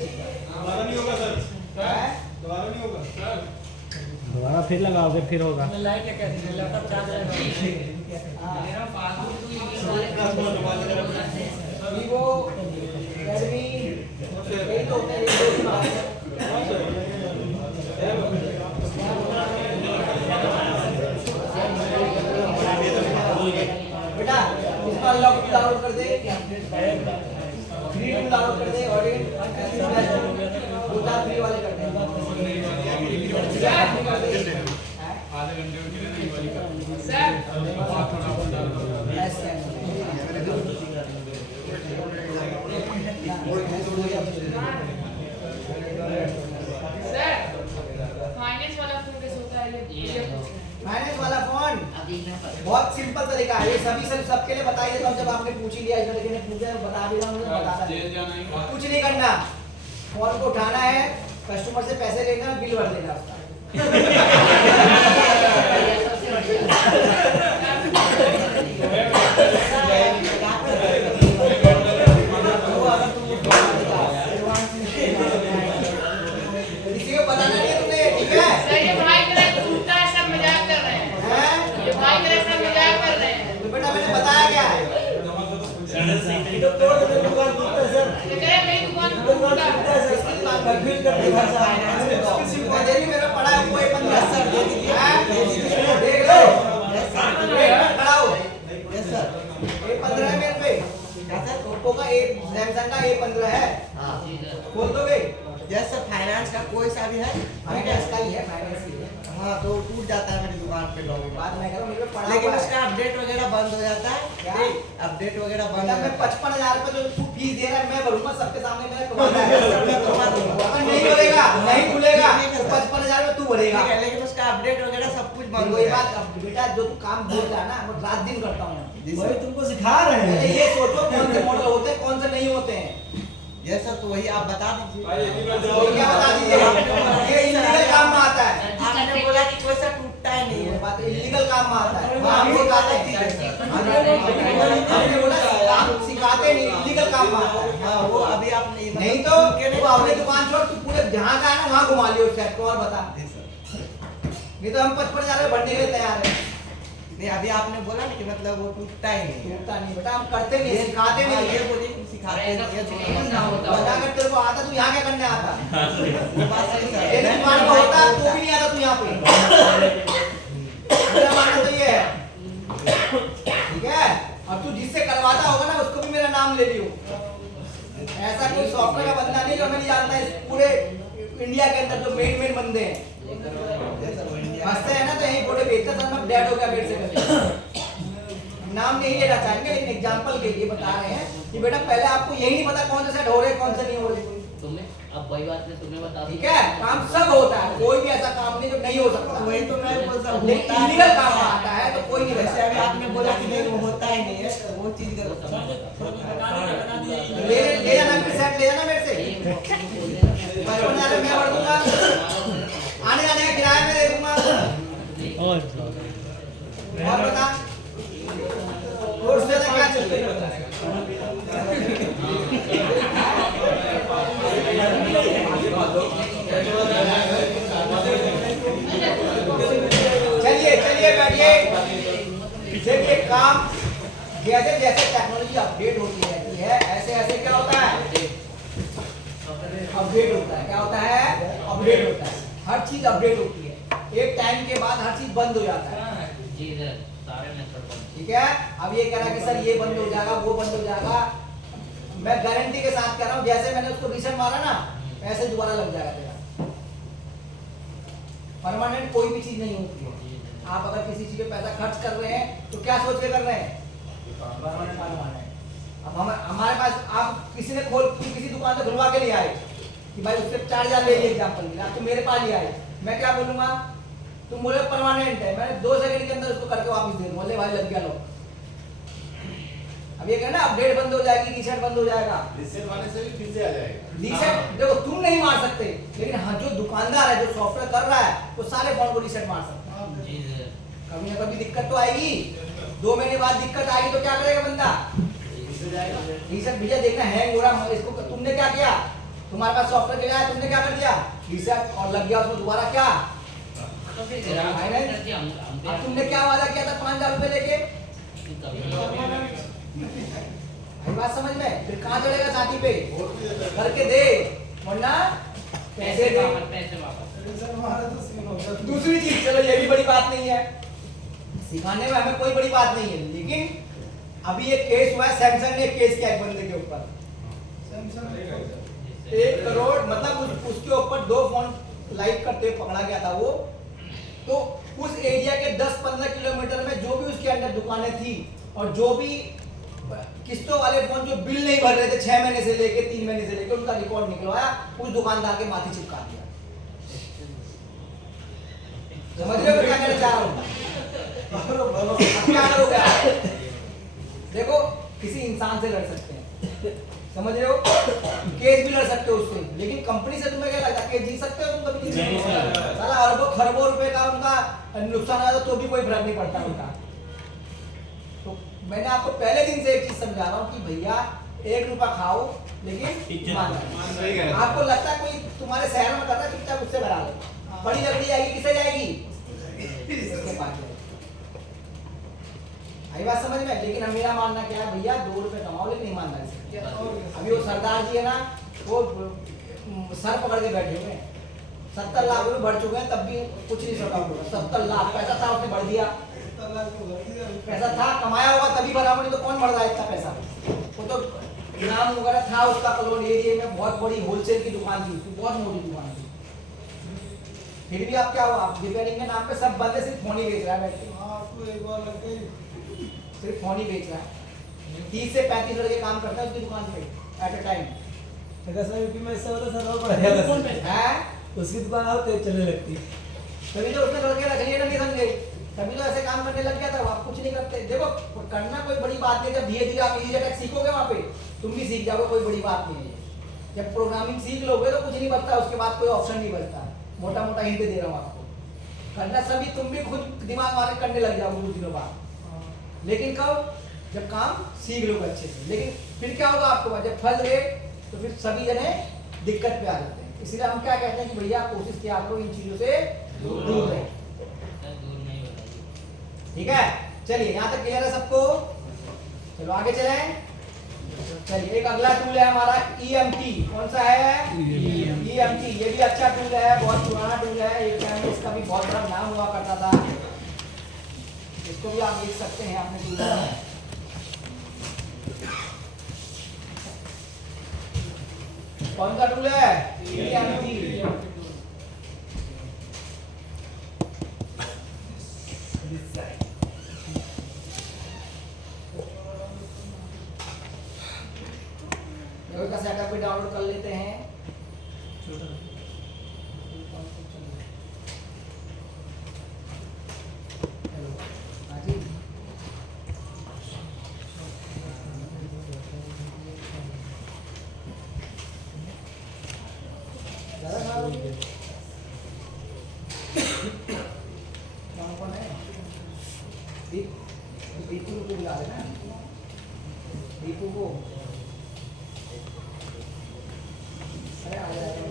दोबारा नहीं होगा सर, हैं? दोबारा नहीं होगा सर। दोबारा फिर लगाओगे फिर होगा। लाइट क्या कहती है, लैपटॉप चार्ज हाँ। मेरा पासबुक वीवो, रेडमी, यही तो होते हैं, ये दो ही बात है। बेटा इसमें अनलॉक डाउनलोड कर दे, फ्री डाउनलोड कर दे, और दो चार फ्री वाले कर दे। आधे घंटे में कितने नहीं वाली का ऐसे फाइनेंस वाला फोन कैसे होता है ये फाइनेंस वाला फोन अभी ना बहुत सिंपल तरीका है, ये सभी सबके लिए बता ही देता हूँ। जब आपने पूछ ही लिया, इस लड़के ने पूछा, बता भी रहा हूँ, बता जेल जाना ही बात। कुछ नहीं करना, फोन को उठाना है, कस्टमर से पैसे लेना, बिल भर देना उसका। किसी को बताना नहीं है तुम्हें, ठीक है? सर ये भाई करे झूठा है, सब मजाक कर रहे हैं। हैं? ये भाई करे सब मजाक कर रहे हैं। तो बेटा मैंने बताया क्या है? ये कह रहे मेरी दुकान झूठा है। इसकी दुकान पर बिल कर देगा साहब। मेरी मेरा पड़ा है वो 15 सर दे दीजिए। देख लो, एक मिनट खड़ा हो। A15 है मेरे पे, ओप्पो का सैमसंग का A15 है, जी सर। खोल दोगे? यस सर, फाइनेंस का कोई सा भी है। फाइनेंस का ही है, फाइनेंस ही है। हाँ तो टूट जाता है मेरी दुकान पे लॉगिन, बात मैं कह रहा हूँ, मेरे पे पड़ा लेकिन हुआ है। उसका अपडेट वगैरह बंद हो जाता है। क्या? अपडेट वगैरह बंद बेटा हो मैं जाता है। 55,000 रुपए जो तू फीस दे रहा है मैं भरूंगा सबके सामने, मेरा कमाना है। सर, मैं करवा दूंगा। अगर नहीं भरेगा, नहीं खुलेगा, ठीक है तो सर। 55,000 में तू भरेगा। ठीक है, लेकिन उसका अपडेट वगैरह सब कुछ बंद हो वही जाता बात, है। अब बेटा जो तू काम बोल रहा है ना, वो रात दिन करता हूँ। जी सर। तुमको सिखा रहे पहले ये सोचो कौन से मॉडल होते हैं, कौन से नहीं होते हैं। यस सर, तो वही आप बता दीजिए। भाई एक ही बार तो जाओ। क्या बता दीजिए, ये इलीगल काम में आता है। आपने बोला कि कोई सा टूटता ही नहीं ये है। बात इलीगल काम में आता है। हाँ, हमको कहते हैं, ठीक है। हमने बोला काम सिखाते नहीं, इलीगल काम में आता है। हाँ वो अभी आपने ये नहीं तो तू अपनी दुकान छोड़, तू पूरे जहाँ का है ना वहाँ घुमा लियो सेट को, और बता। जी सर। नहीं तो हम 55,000 में भरने के लिए तैयार है। नहीं अभी आपने बोला ना कि मतलब वो टूटता ही नहीं है। टूटता नहीं बेटा, हम करते नहीं, सिखाते हाँ, नहीं। ये बोलिए कि सिखाते नहीं है, तो ऐसा ना होता बता कर तेरे को आता, तू यहाँ क्या करने आता? वो बात सही सर। तेरी दुकान में होता तो भी नहीं आता तू यहाँ पे। मेरा मानना तो ये है, ठीक है? और तू जिससे करवाता होगा ना उसको भी मेरा नाम ले लियो। ऐसा कोई सॉफ्टवेयर का बंदा नहीं जो हमें नहीं जानता है, इस पूरे इंडिया के अंदर जो मेन बंदे हैं हंसते हैं ना, तो यही फोटो भेजते हैं, मैं डेड हो गया मेरे से करके। नाम नहीं लेना चाहेंगे, लेकिन एग्जांपल के लिए बता रहे हैं कि बेटा पहले आपको यही नहीं पता कौन से सेट हो रहे हैं, कौन से नहीं हो रहे। तुम्हें अब वही बात है, तुम्हें बता ठीक है, काम सब होता है, कोई भी ऐसा काम नहीं जो नहीं हो सकता। वही तो मैं बोल रहा हूँ, लेकिन होता है। इलीगल काम में आता है तो कोई नहीं जैसे अभी बता। आपने बोला कि नहीं वो होता ही नहीं है, तो वो चीज गलत है। ले जाना फिर सेट ले जाना मेरे से। 55,000 मैं भर दूंगा, आने जाने का किराया मैं दे दूंगा। और बता, और उससे ज्यादा क्या चाहिए? चलिए चलिए बैठिए। देखिए काम जैसे जैसे टेक्नोलॉजी अपडेट होती रहती है, ऐसे ऐसे क्या होता है, अपडेट होता है। क्या होता है? अपडेट होता है। हर चीज अपडेट होती है, एक टाइम के बाद हर चीज बंद हो जाता है। जी सर, सारे मेथड पर। ठीक है, अब ये कह रहा है कि सर ये बंद हो जाएगा, वो बंद हो जाएगा। मैं गारंटी के साथ कह रहा हूँ, जैसे मैंने उसको रीसेट मारा ना, ऐसे दोबारा लग जाएगा तेरा। परमानेंट कोई भी चीज नहीं होती है। आप अगर किसी चीज पे पैसा खर्च कर रहे हैं तो क्या सोच के कर रहे हैं? परमानेंट माना है। अब हमारे पास आप किसी ने किसी दुकान से खुलवा के ले आए कि भाई उससे 4,000 ले लिए एग्जाम्पल के लिए, आप तो मेरे पास ले आए, मैं क्या बोलूंगा? तुम बोले परमानेंट है, मैंने 2 सेकंड के अंदर उसको करके वापस दे दूंगा, ले भाई लग गया लो। अब ये कहना अपडेट बंद हो जाएगी, रीसेट बंद हो जाएगा। रीसेट मारने से भी फिर से आ जाएगा। रीसेट देखो तुम नहीं मार सकते, लेकिन हाँ जो दुकानदार है, जो सॉफ्टवेयर कर रहा है, वो सारे फोन को रीसेट मार सकता है। जी सर। कभी ना कभी दिक्कत तो आएगी, 2 महीने बाद दिक्कत आएगी तो क्या करेगा बंदा? रीसेट भैया देखना हैंग हो रहा, इसको तुमने क्या किया? तुम्हारे पास सॉफ्टवेयर गया है, तुमने क्या कर दिया? रीसेट और लग गया उसमें दोबारा क्या? तो फिर ग्राहक फाइनेंस? करके हम अब तुमने क्या वादा किया था 5000 रुपए लेके? भाई बात समझ में? फिर कहाँ चढ़ेगा छाती पे? करके दे, वरना पैसे दे। पैसे वापस। दूसरी चीज, चलो ये भी बड़ी बात नहीं है, सिखाने में हमें कोई बड़ी बात नहीं है, लेकिन अभी एक केस हुआ है, सैमसंग ने एक केस किया एक बंदे के ऊपर, 1 करोड़ मतलब उसके ऊपर 2 फोन लाइव करते हुए पकड़ा गया था वो। तो उस एरिया के 10-15 किलोमीटर में जो भी उसके अंदर दुकानें थी और जो भी किस्तों वाले फोन जो बिल नहीं भर रहे थे 6 महीने से लेके 3 महीने से लेके, उनका रिकॉर्ड निकलवाया, उस दुकानदार के माथे चिपका दिया। समझ रहे हो क्या कहना चाह रहा हूँ? अब क्या करोगे आप? देखो किसी इंसान से लड़ सकते हैं, समझ रहे हो, केस भी लड़ सकते हो उससे, लेकिन कंपनी से तुम्हें क्या लगता है केस जीत सकते हो तुम कभी? नहीं सर। साला अरबों खरबों रुपए का उनका नुकसान हुआ तो भी कोई फर्क नहीं पड़ता उनका। तो मैंने आपको पहले दिन से एक चीज समझा रहा हूँ कि भैया 1 रुपया खाओ लेकिन ईमानदारी। आपको लगता है कोई तुम्हारे शहर में कर रहा है, चुपचाप उससे भरा लो, बड़ी लकड़ी जाएगी, किससे जाएगी? इसके पास जाएगी। आई बात समझ में? लेकिन अब मेरा मानना क्या है भैया, 2 रुपए कमाओ लेकिन ईमानदारी से। अभी वो सरदार जी है ना, वो सर पकड़ के बैठे हुए हैं, 70 लाख रुपए बढ़ चुके हैं, तब भी कुछ नहीं सका होगा। 70 लाख पैसा था, उसने बढ़ दिया, पैसा था कमाया होगा तभी भरा, नहीं तो कौन भर रहा है इतना पैसा? वो तो नाम वगैरह था उसका, कॉलोनी एरिया में बहुत बड़ी होलसेल की दुकान थी, बहुत मोटी दुकान थी। फिर भी आप क्या हुआ, आप रिपेयरिंग के नाम पे सब बंदे सिर्फ फोन ही बेच रहा है बैठ के, सिर्फ फोन ही बेच रहा है। 30 से 35 लड़के काम करते हैं उसकी दुकान पे एट अ टाइम। है उसकी दुकान और तेज चलने लगती। तभी तो उसने लड़के रख लिए ना, नहीं समझे, तभी तो ऐसे काम करने लग गया था। आप कुछ नहीं करते, देखो करना कोई बड़ी बात नहीं है, जब धीरे धीरे आप इजी अटैक सीखोगे वहाँ पे तुम भी सीख जाओगे, कोई बड़ी बात नहीं है। जब प्रोग्रामिंग सीख लोगे तो कुछ नहीं बचता, उसके बाद कोई ऑप्शन नहीं बचता। मोटा मोटा हिंट दे रहा हूँ आपको, करना सभी, तुम भी खुद दिमाग वाले करने लग जाओगे कुछ दिनों बाद। लेकिन कब? जब काम सीख लोगे अच्छे से। लेकिन फिर क्या होगा आपको, जब फंस गए तो फिर सभी जने दिक्कत पे आ जाते हैं। इसीलिए हम क्या कहते हैं कि भैया कोशिश किया करो इन चीजों से दूर रहे। ठीक है, चलिए यहाँ तक क्लियर है सबको? चलो आगे चलें। चलिए एक अगला टूल है हमारा EMT। कौन सा है? EMT। ये भी अच्छा टूल है, बहुत पुराना टूल है, एक टाइम में इसका भी बहुत बड़ा नाम हुआ करता था। इसको भी आप देख सकते हैं आपने टूल में। कौन सा टूल है? EMT। का सेटअप भी डाउनलोड कर लेते हैं। हेलो हाँ जी, कौन है? दीपू को बुला लेना, दीपू को। अरे आ जाएगा।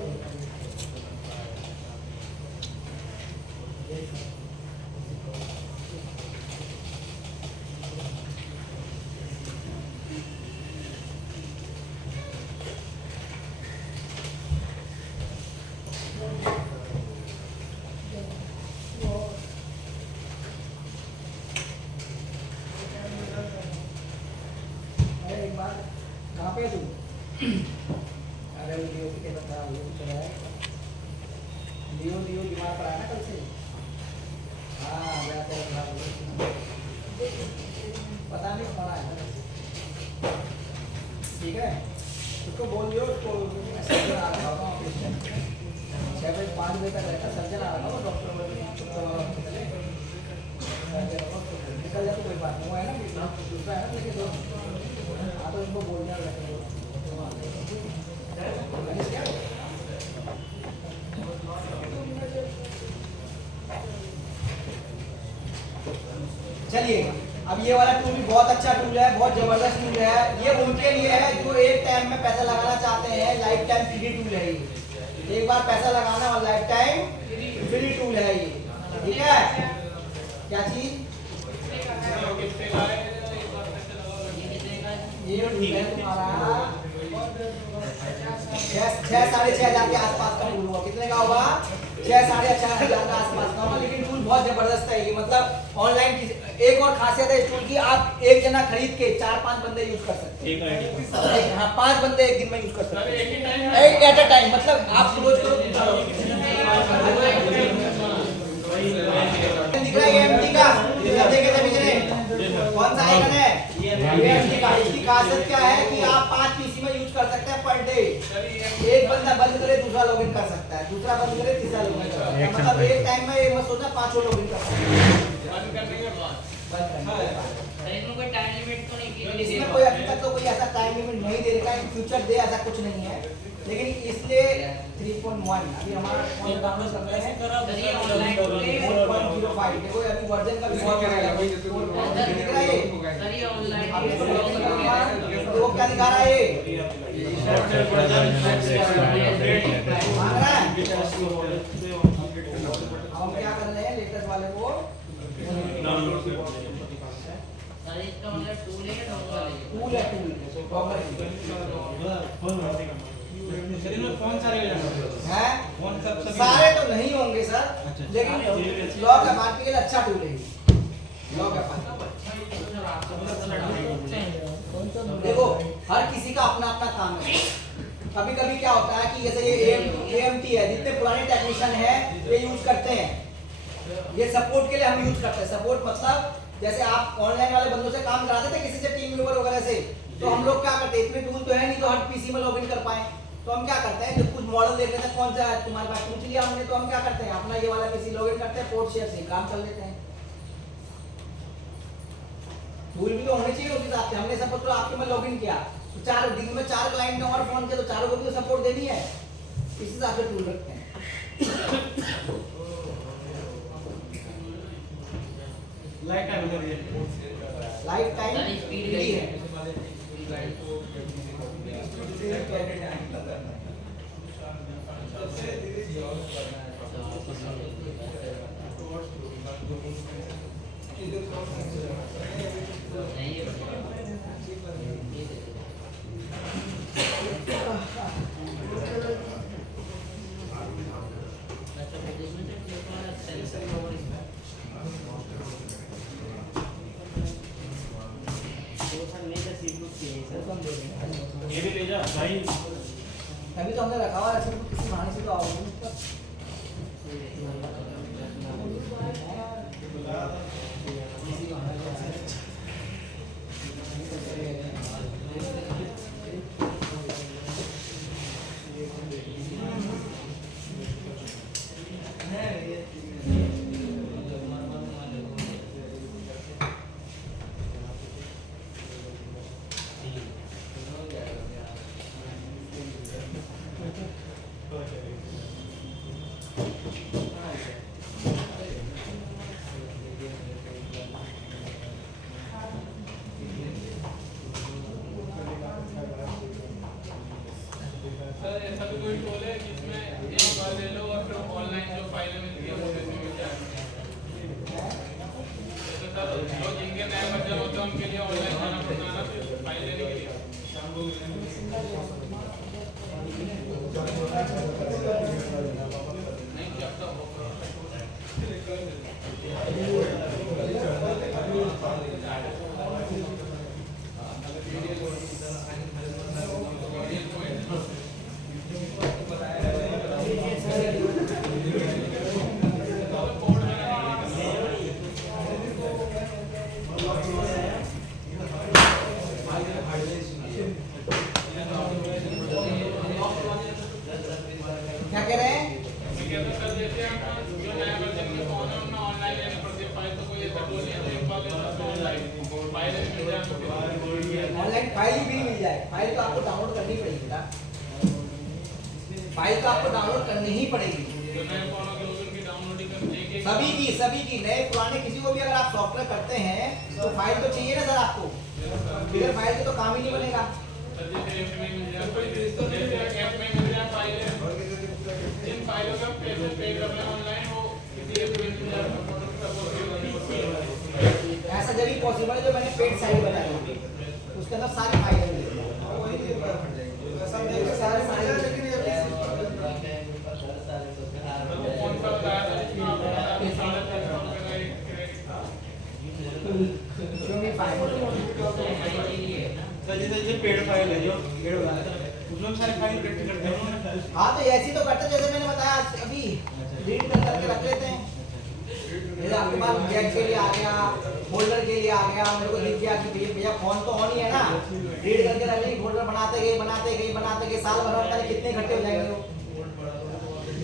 अरे एक बार कहाँ पे तू? अरे लियो की कैसा था, लियो चला है, लियो बीमार पड़ा है ना कल से। हाँ गया था, पता नहीं पड़ा है। ठीक है, उसको बोल दियो, उसको सर्जन आ रहा होगा ऑपरेशन 6 बजे 5 बजे तक रहता, सर्जन आ रहा होगा, डॉक्टर निकल जाए तो कोई बात नहीं, वो है ना दूसरा है ना, लेकिन अब ये वाला टूल भी बहुत अच्छा टूल है, बहुत जबरदस्त टूल है। ये उनके लिए है जो एक टाइम में पैसा लगाना चाहते हैं। लाइफ टाइम फ्री टूल है ये, एक बार पैसा लगाना और लाइफ टाइम फ्री टूल है ये, ठीक है। क्या चीज ये टूल है तुम्हारा 6-6,500 के आसपास का टूल होगा। कितने का होगा? 6-6,500 के आसपास का होगा। लेकिन टूल बहुत जबरदस्त है ये, मतलब ऑनलाइन एक और खासियत है इस टूल की, आप एक जना खरीद के 4-5 बंदे यूज कर सकते हैं। हाँ, 5 बंदे एक दिन में यूज कर सकते हैं एट अ टाइम। मतलब आप क्लोज करो, दिख रहा है एमटी का, देखे थे पिछले कौन सा आइकन है ये एमटी का। इसकी खासियत क्या है कि आप 5 पीसी में यूज कर सकते हैं पर डे। एक बंदा बंद करे दूसरा लॉगिन कर सकता है, दूसरा बंद करे तीसरा लॉगिन कर सकता है। मतलब एक टाइम में ये मत सोचना 5 लॉगिन कर सकते हैं। बंद करने के बाद इसमें कोई टाइम लिमिट तो नहीं की? इसमें कोई अभी तक तो कोई ऐसा टाइम लिमिट नहीं दे रखा है, फ्यूचर दे ऐसा कुछ नहीं है। लेकिन इसलिए 3.1 अभी हमारा फोन डाउनलोड कर रहे हैं। चलिए ऑनलाइन टूल 4.05 देखो अभी वर्जन का भी बहुत बड़ा है। दिख रहा है ये? चलिए ऑनलाइन अभी इसको लॉगिन करूंगा तो वो क्या दिखा रहा है ये? मांग रहा है। अब हम क्या कर रहे हैं, लेटेस्ट वाले को सर इसका मतलब टूल है या डोंगल है? टूल है, टूल शरीर में कौन सारे है। कौन सब सारे तो नहीं होंगे सर, लेकिन लॉक एप के लिए अच्छा टूल है लॉक एप। देखो हर किसी का अपना अपना काम है। कभी कभी क्या होता है कि जैसे ये AMT है, जितने पुराने टेक्नीशियन है ये यूज करते हैं। ये सपोर्ट के लिए हम यूज करते हैं। सपोर्ट मतलब जैसे आप ऑनलाइन वाले बंदों से काम कराते थे किसी से, टीम व्यूअर वगैरह से, तो हम लोग क्या करते हैं, इतने टूल तो है नहीं तो हर पीसी में लॉगिन कर पाए, तो हम क्या करते हैं जब कुछ मॉडल देख लेते हैं कौन सा है तुम्हारे पास, पूछ लिया हमने, तो हम क्या करते हैं अपना ये वाला पीसी लॉगिन करते हैं, पोर्ट शेयर से काम कर लेते हैं। टूल भी तो होने चाहिए उस हिसाब से। हमने सपोज तो आपके में लॉगिन किया तो 4 दिन में 4 क्लाइंट ने और फोन किया तो चारों को भी तो सपोर्ट देनी है, इस हिसाब से टूल रखते हैं। Life time life time sir speed free है। ये भी ले जा भाई। अभी तो हमने रखा हुआ है, सिर्फ किसी बहाने से तो आओगे। सर ऐसा भी कोई टूल है जिसमें एक बार ले लो और फिर ऑनलाइन जो फाइलें मिलती है वो उसमें मिल जाए? जैसे सर जो जिनके नए वर्जन होते हैं उनके लिए ऑनलाइन जाना पड़ता है ना फिर फाइल लेने के लिए। नहीं क्या तो क्या कह रहे हैं? सर जैसे हम जो नया वर्जन में फोन है उनमें ऑनलाइन लेनी पड़ती है फाइल, तो कोई ऐसा टूल नहीं है तो एक बार लेना तो ऑनलाइन फाइल मिल जाए? ऑनलाइन फाइल भी मिल जाए। फाइल तो आपको डाउनलोड करनी पड़ेगी ना, फाइल तो आपको डाउनलोड करनी ही पड़ेगी। जो नए फोनों के लोग उनकी डाउनलोडिंग कर लेके सभी की नए पुराने किसी को भी अगर आप सॉफ्टवेयर करते हैं तो फाइल तो चाहिए ना सर आपको, बिगर फाइल के तो काम ही नहीं बनेगा। जैसे ऐप में मिल जाए, ऐप में मिल जाए फाइलें, इन फाइलों का पैसे पे करना ऑनलाइन, वो किसी ऐप में मिल जाए। ऐसा जब भी पॉसिबल है, जो मैंने पेड साइट बताई उसके अंदर सारी फाइलें मिलेंगी। सारे फाइलें कौन सा बताया था इसमें आपने बताया था Xiaomi फाइल। सर जैसे पेड फाइल है जो पेड वाला है, उसमें सारे फाइल इकट्ठे करते हैं। हाँ तो ऐसी तो करते हैं, जैसे मैंने बताया अभी रीड करके रख लेते हैं। जैसे आपके पास बैग के लिए आ गया, फोल्डर के लिए आ गया, मेरे को दिख गया कि भैया फोन तो ऑन ही है ना, रीड करके रख ली, फोल्डर बनाते गए साल भर में कितने इकट्ठे हो जाएंगे वो।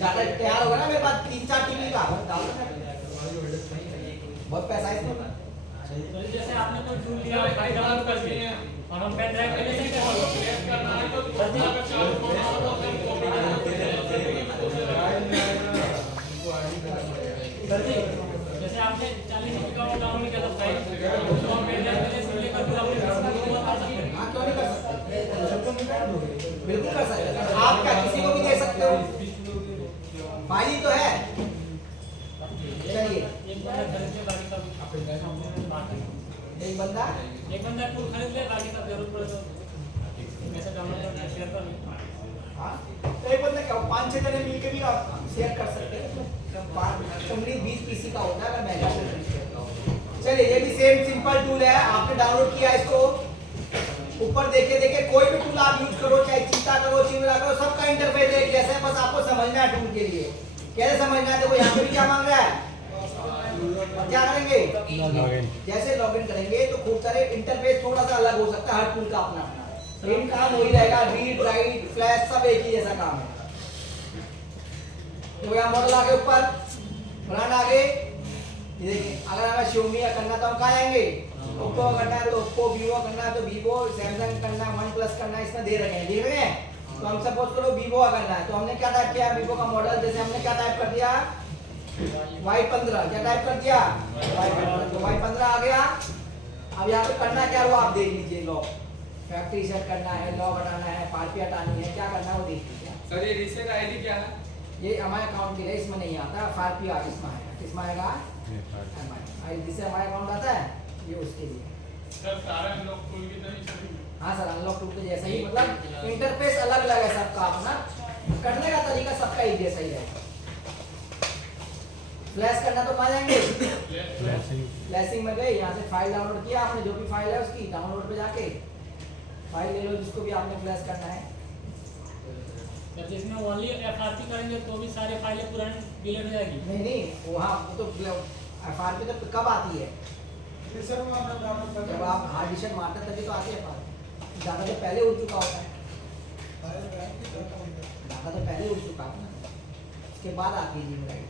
डाटा तैयार होगा ना मेरे पास 3-4 टीबी का, डाल बहुत पैसा है इसमें। जैसे आपने कोई टूल लिया, फाइल डाउनलोड कर ली और हम पेन ड्राइव पे नहीं करना है तो जैसे आपने 40 GB का वो डाउनलोड किया था फाइल, उसको हम पेन ड्राइव पे से लेकर फिर अपने सिस्टम में उतार सकते हैं। हाँ क्यों नहीं कर सकते, बिल्कुल कर सकते हैं। आप क्या किसी को भी दे सकते हो, फाइल ही तो है। चलिए एक बंदा खरीद ले, बाकी सब एक बंदा टूल खरीद ले, बाकी सब जरूरत पड़े तो कैसे डाउनलोड करना शेयर कर ले। हाँ तो एक बंदा क्या 5-6 जने मिलके भी आप शेयर कर सकते हैं। कंप्लीट 20 पीसी का होता है अगर महंगा तो। चलिए ये भी सेम सिंपल टूल है, आपने डाउनलोड किया इसको, ऊपर देखे कोई भी टूल आप यूज करो, चाहे चीता करो, चिमला करो, सबका इंटरफेस एक जैसा है, बस आपको समझना है टूल के लिए। कैसे समझना है, देखो यहाँ पे भी क्या मांग रहा है, क्या करेंगे जैसे लॉगिन करेंगे तो खूब सारे इंटरफेस थोड़ा सा अलग हो सकता है, हर टूल का अपना अपना सेम काम वही रहेगा, रीड राइट फ्लैश सब एक ही जैसा काम है। तो यहाँ मॉडल आगे ऊपर ब्रांड आगे, ये देखिए अगर हमें Xiaomi का करना तो हम कहाँ जाएंगे, ओप्पो करना है तो ओप्पो, वीवो करना है तो वीवो, सैमसंग करना है, वन प्लस करना है, इसमें दे रखे हैं, देख रहे हैं। तो हम सपोज करो वीवो का करना है तो हमने क्या टाइप किया, वीवो का मॉडल, जैसे हमने क्या टाइप कर दिया Y15, क्या टाइप कर दिया Y15, तो Y15 आ गया। अब यहाँ पे करना क्या हुआ आप देख लीजिए, लॉक फैक्ट्री सेट करना है, लॉक हटाना है, पार्टी हटानी है, क्या करना है वो देख लीजिए। सर ये रीसेट आईडी क्या है? ये हमारे अकाउंट के लिए, इसमें नहीं आता, फारपी इसमें आएगा, किसमें आएगा जिससे हमारा अकाउंट आता है ये उसके लिए। सर सारा अनलॉक टूल की तरह सभी। हाँ सर अनलॉक टूल के जैसा ही, मतलब इंटरफेस अलग अलग है सबका, अपना करने का तरीका सबका एक जैसा ही है। फ्लैश करना तो कहाँ जाएंगे, फ्लैशिंग में गए, यहाँ से फाइल डाउनलोड किया आपने, जो भी फाइल है उसकी डाउनलोड पे जाके फाइल ले लो जिसको भी आपने फ्लैश करना है। सर जिसमें ओनली एफआरपी करेंगे तो भी सारे फाइलें पुरानी डिलीट हो जाएगी? नहीं वहाँ वो तो एफआरपी तो कब आती है, जब आप हार्ड डिस्क मारते हैं तभी तो आती है एफआरपी, ज़्यादा तो पहले उड़ चुका होता है, ज़्यादा तो पहले उड़ चुका है ना, उसके बाद आती है जी राइट।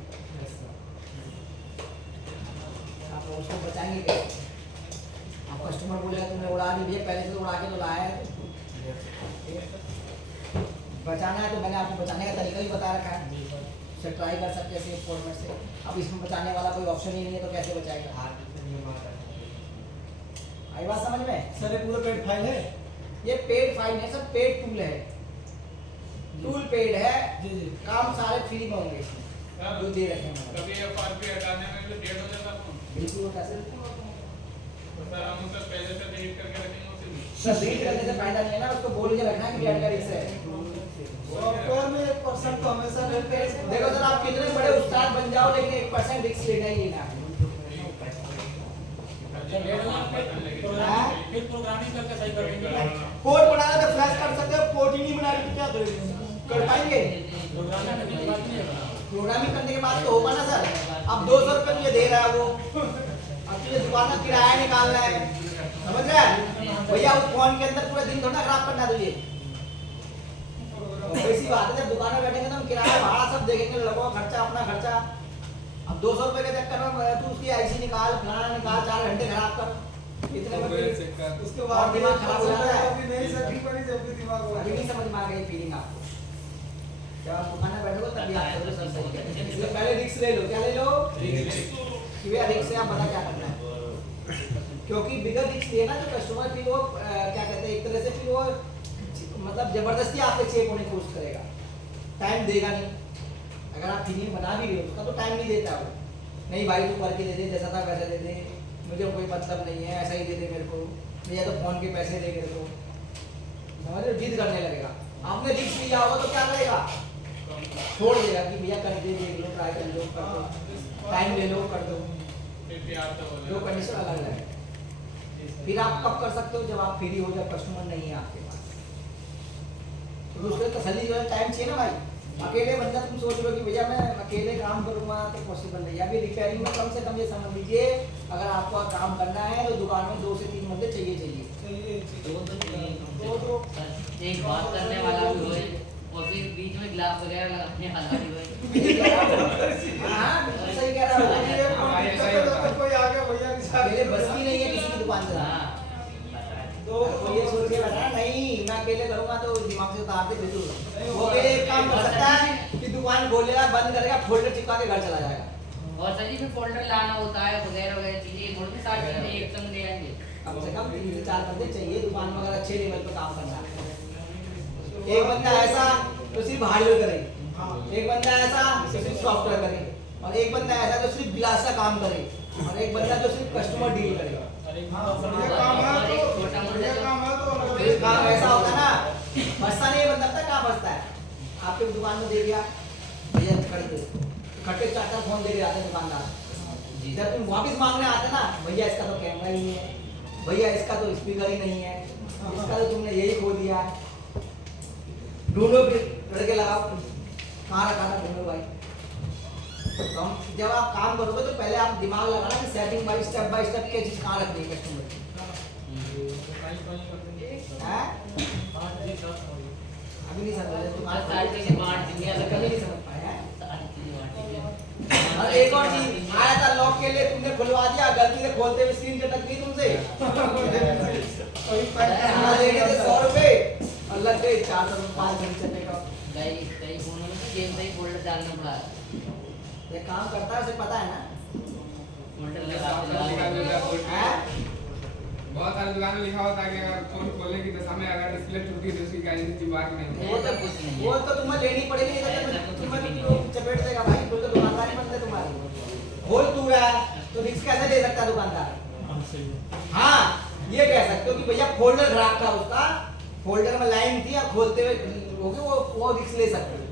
आप उसको बचाएंगे कैसे, आप कस्टमर बोलेगा तुमने उड़ा दी भैया, पहले से उड़ा के तो लाया है, बचाना है तो मैंने आपको बचाने का तरीका भी बता रखा है, उसे ट्राई कर सकते हैं सेफ फॉर्मेट से। अब इसमें बचाने वाला कोई ऑप्शन ही नहीं है तो कैसे बचाएगा, आई बात समझ में। सर ये पूरा पेड फाइल है, ये पेड फाइल है सर, पेड टूल है, टूल पेड है जी जी, काम सारे फ्री में होंगे इसमें जो दे रखे हैं। कभी एफआरपी हटाने में भी डेट हो जाता है फोन, बिल्कुल वो कैसे तो सर हम उसे पहले से डिलीट करके रखेंगे उसे भी। सर रीड करने से फायदा नहीं है ना, उसको बोल के रखना है कि ऐड कर इससे। सॉफ्टवेयर में 1% तो हमेशा रहते हैं। देखो सर आप कितने बड़े उस्ताद बन जाओ लेकिन 1% रिस्क लेना ही लेना है। फिर प्रोग्रामिंग करके सही कर देंगे। कोड बनाना तो फ्लैश कर सकते हो, कोड ही नहीं बना रहे तो क्या करोगे, कर पाएंगे? प्रोग्रामिंग करने की बात नहीं है। प्रोग्रामिंग करने के बाद तो होगा ना सर। अब 200 रुपये तुझे दे रहा है वो, अब तुझे दुकान का किराया निकालना है, समझ रहा है भैया, उस फोन के अंदर पूरा दिन थोड़ा खराब करना तुझे। ऐसी बात है, जब दुकान में बैठेंगे तो हम किराया भाड़ा सब देखेंगे, लगो खर्चा अपना खर्चा। अब 200 रुपये के चक्कर में तू उसकी आईसी निकाल, फलाना निकाल, 4 घंटे खराब कर, इतने में उसके बाद दिमाग खराब हो जाता है। अभी नहीं सर, ठीक बनी जब भी दिमाग हो अभी नहीं समझ में आ गई फीलिंग आपको, जब आप दुकान में बैठोगे अभी आप करो सर सही है। इसलिए पहले रिस्क ले लो, क्या ले लो कि भैया रिस्क से आप पता क्या करना है, क्योंकि बिगर रिस्क लिए ना तो कस्टमर फिर वो क्या कहते हैं, एक तरह से फिर वो मतलब जबरदस्ती आपसे चेक होने की कोशिश करेगा, टाइम देगा नहीं। अगर आप फ्री में बना भी रहे हो उसका तो टाइम नहीं देता वो, नहीं भाई तू करके दे दे, जैसा था वैसा दे दे, मुझे कोई मतलब नहीं है, ऐसा ही दे दे मेरे को, भैया तो फोन के पैसे दे मेरे को, समझ रहे हो, जिद करने लगेगा। आपने रिस्क लिया होगा तो क्या करेगा, छोड़ देगा कि भैया कर दे, देख लो, ट्राई कर लो, कर दो, टाइम ले लो, कर दो, जो कंडीशन अलग है। फिर आप कब कर सकते हो, जब आप फ्री हो, जब कस्टमर नहीं है आपके पास, तो उसके तसल्ली जो है टाइम चाहिए ना भाई। अकेले बंदा तुम सोच लो कि भैया मैं अकेले काम करूंगा तो पॉसिबल नहीं है। अभी रिपेयरिंग में कम से कम ये समझ लीजिए, अगर आपको काम करना है तो दुकान में 2 से 3 बंदे चाहिए। तो एक बात करने वाला भी होए और फिर बीच में गिलास वगैरह लगाने वाला भी होए। हाँ सही कह रहा हूँ, कोई आ गया भैया अकेले बस की नहीं है किसी की दुकान चलाना। तो ये सोच के बैठा नहीं मैं अकेले करूंगा तो दिमाग से उतार दे बिल्कुल। वो अकेले एक काम कर सकता है कि दुकान खोलेगा, बंद करेगा, फोल्डर चिपका के घर चला जाएगा। और सर जी फिर फोल्डर लाना होता है वगैरह वगैरह चीजें, थोड़ी सी सारी चीजें एक संग ले आएंगे। कम से कम 3 से 4 बंदे चाहिए दुकान में, अगर अच्छे लेवल पे काम करना है। एक बंदा ऐसा तो सिर्फ हार्डवेयर करे, एक बंदा ऐसा तो सिर्फ सॉफ्टवेयर करे, और एक बंदा ऐसा जो सिर्फ गिलास का काम करे, और एक बंदा जो सिर्फ कस्टमर डील करे। काम ऐसा होता है ना, बसता नहीं है बंदा, पता कहाँ बसता है, आपके दुकान में दे दिया भैया खरीद दो, इकट्ठे 4 फोन दे के आते हैं दुकानदार। जब तुम वापस मांगने आते ना, भैया इसका तो कैमरा ही नहीं है, भैया इसका तो स्पीकर ही नहीं है, इसका तो तुमने यही खो दिया है, ढूंढो फिर लड़के लगाओ, कहाँ रखा था ढूंढो भाई। तो हम जब आप काम करोगे तो पहले आप दिमाग लगाना कि सेटिंग बाय स्टेप क्या चीज कहाँ रखनी है कस्टमर की। अभी नहीं समझ रहे तुम्हारे सारी चीजें बांट देंगे, अलग कभी नहीं समझ पाए हैं। और एक और चीज आया था लॉक के लिए, तुमने खुलवा दिया, गलती से खोलते हुए स्क्रीन चटक गई तुमसे, लेके थे 100 रुपए और लग गए 405 चटके का। कई फोनों में गेम से ही फोल्डर डालना पड़ा है। ये काम करता है उसे पता है ना। फोल्डर लगा बहुत सारी दुकानों में लिखा होता है कि अगर फोन खोलने की दशा में अगर डिस्प्ले टूटी तो उसकी गारंटी जिम्मेदार नहीं वो तो कुछ नहीं, वो तो तुम्हें लेनी पड़ेगी, तुम्हें चपेट देगा भाई, तो दुकानदारी बनते तुम्हारी। होल तू है तो रिस्क कैसे ले सकता है दुकानदार। हाँ ये कह सकते हो कि भैया फोल्डर खराब था उसका, फोल्डर में लाइन थी, आप खोलते हुए होगी वो रिस्क ले सकते हो।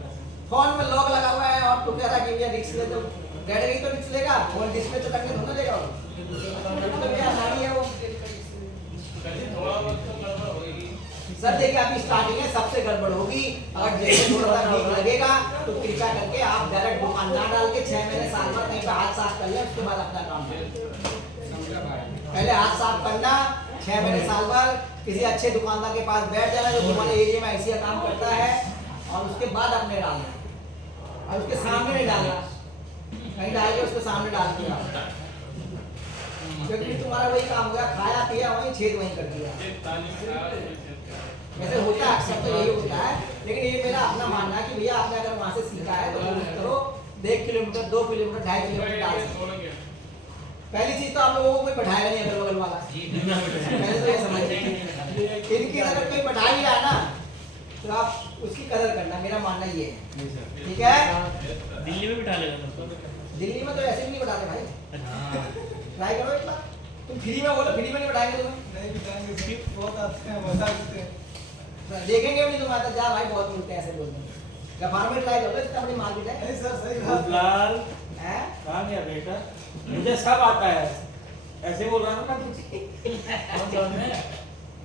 फोन में लॉक लगा हुआ है और तू कह रहा है कि भैया रिस्क ले, तो डेड गई तो रिस्क लेगा, फोन डिस्प्ले तो करके थोड़ा लेगा वो, तो भैया आसानी है वो। सर देखिए अभी स्टार्टिंग है, सबसे गड़बड़ होगी, अगर जैसे थोड़ा सा ठीक लगेगा तो कृपया करके आप डायरेक्ट दुकान ना डाल के 6 महीने साल भर कहीं पे हाथ साफ कर ले, उसके बाद अपना काम करें। पहले हाथ साफ करना, 6 महीने साल भर किसी अच्छे दुकानदार के पास बैठ जाना जो तुम्हारे एरिया में ऐसी काम करता है, और उसके बाद अपने डालना, और उसके सामने नहीं डालना, कहीं डाल के उसके सामने डाल दिया, क्योंकि तुम्हारा वही काम हो गया, खाया पिया वहीं छेद वहीं कर दिया। वैसे होता है अक्सर तो यही होता है, लेकिन ये मेरा अपना मानना है कि भैया आपने अगर वहाँ से सीखा है तो कोशिश करो 1 किलोमीटर 2 किलोमीटर 2.5 किलोमीटर डाल सकते। पहली चीज तो आप लोगों को कोई बैठाएगा नहीं अगल बगल वाला, पहले तो ये समझ इनकी अगर कोई बैठा भी रहा है ना तो आप उसकी कदर करना, मेरा मानना ये है। ठीक है, दिल्ली में बिठा लेगा सबको। दिल्ली में तो ऐसे भी नहीं बैठाते भाई, ट्राई करो एक बार, तुम फ्री में बोलो, फ्री में नहीं बैठाएंगे तुम्हें, नहीं बिताएंगे, बहुत आते हैं बता देते हैं, देखेंगे भी नहीं तुम्हारा, जा भाई बहुत मिलते हैं ऐसे बोलते हैं। गफार में ट्राई करो, इतना बड़ी मार्केट है। नहीं सर सही बात है। लाल हैं? कहाँ गया बेटा, मुझे सब आता है, ऐसे बोल रहा था ना तुझे,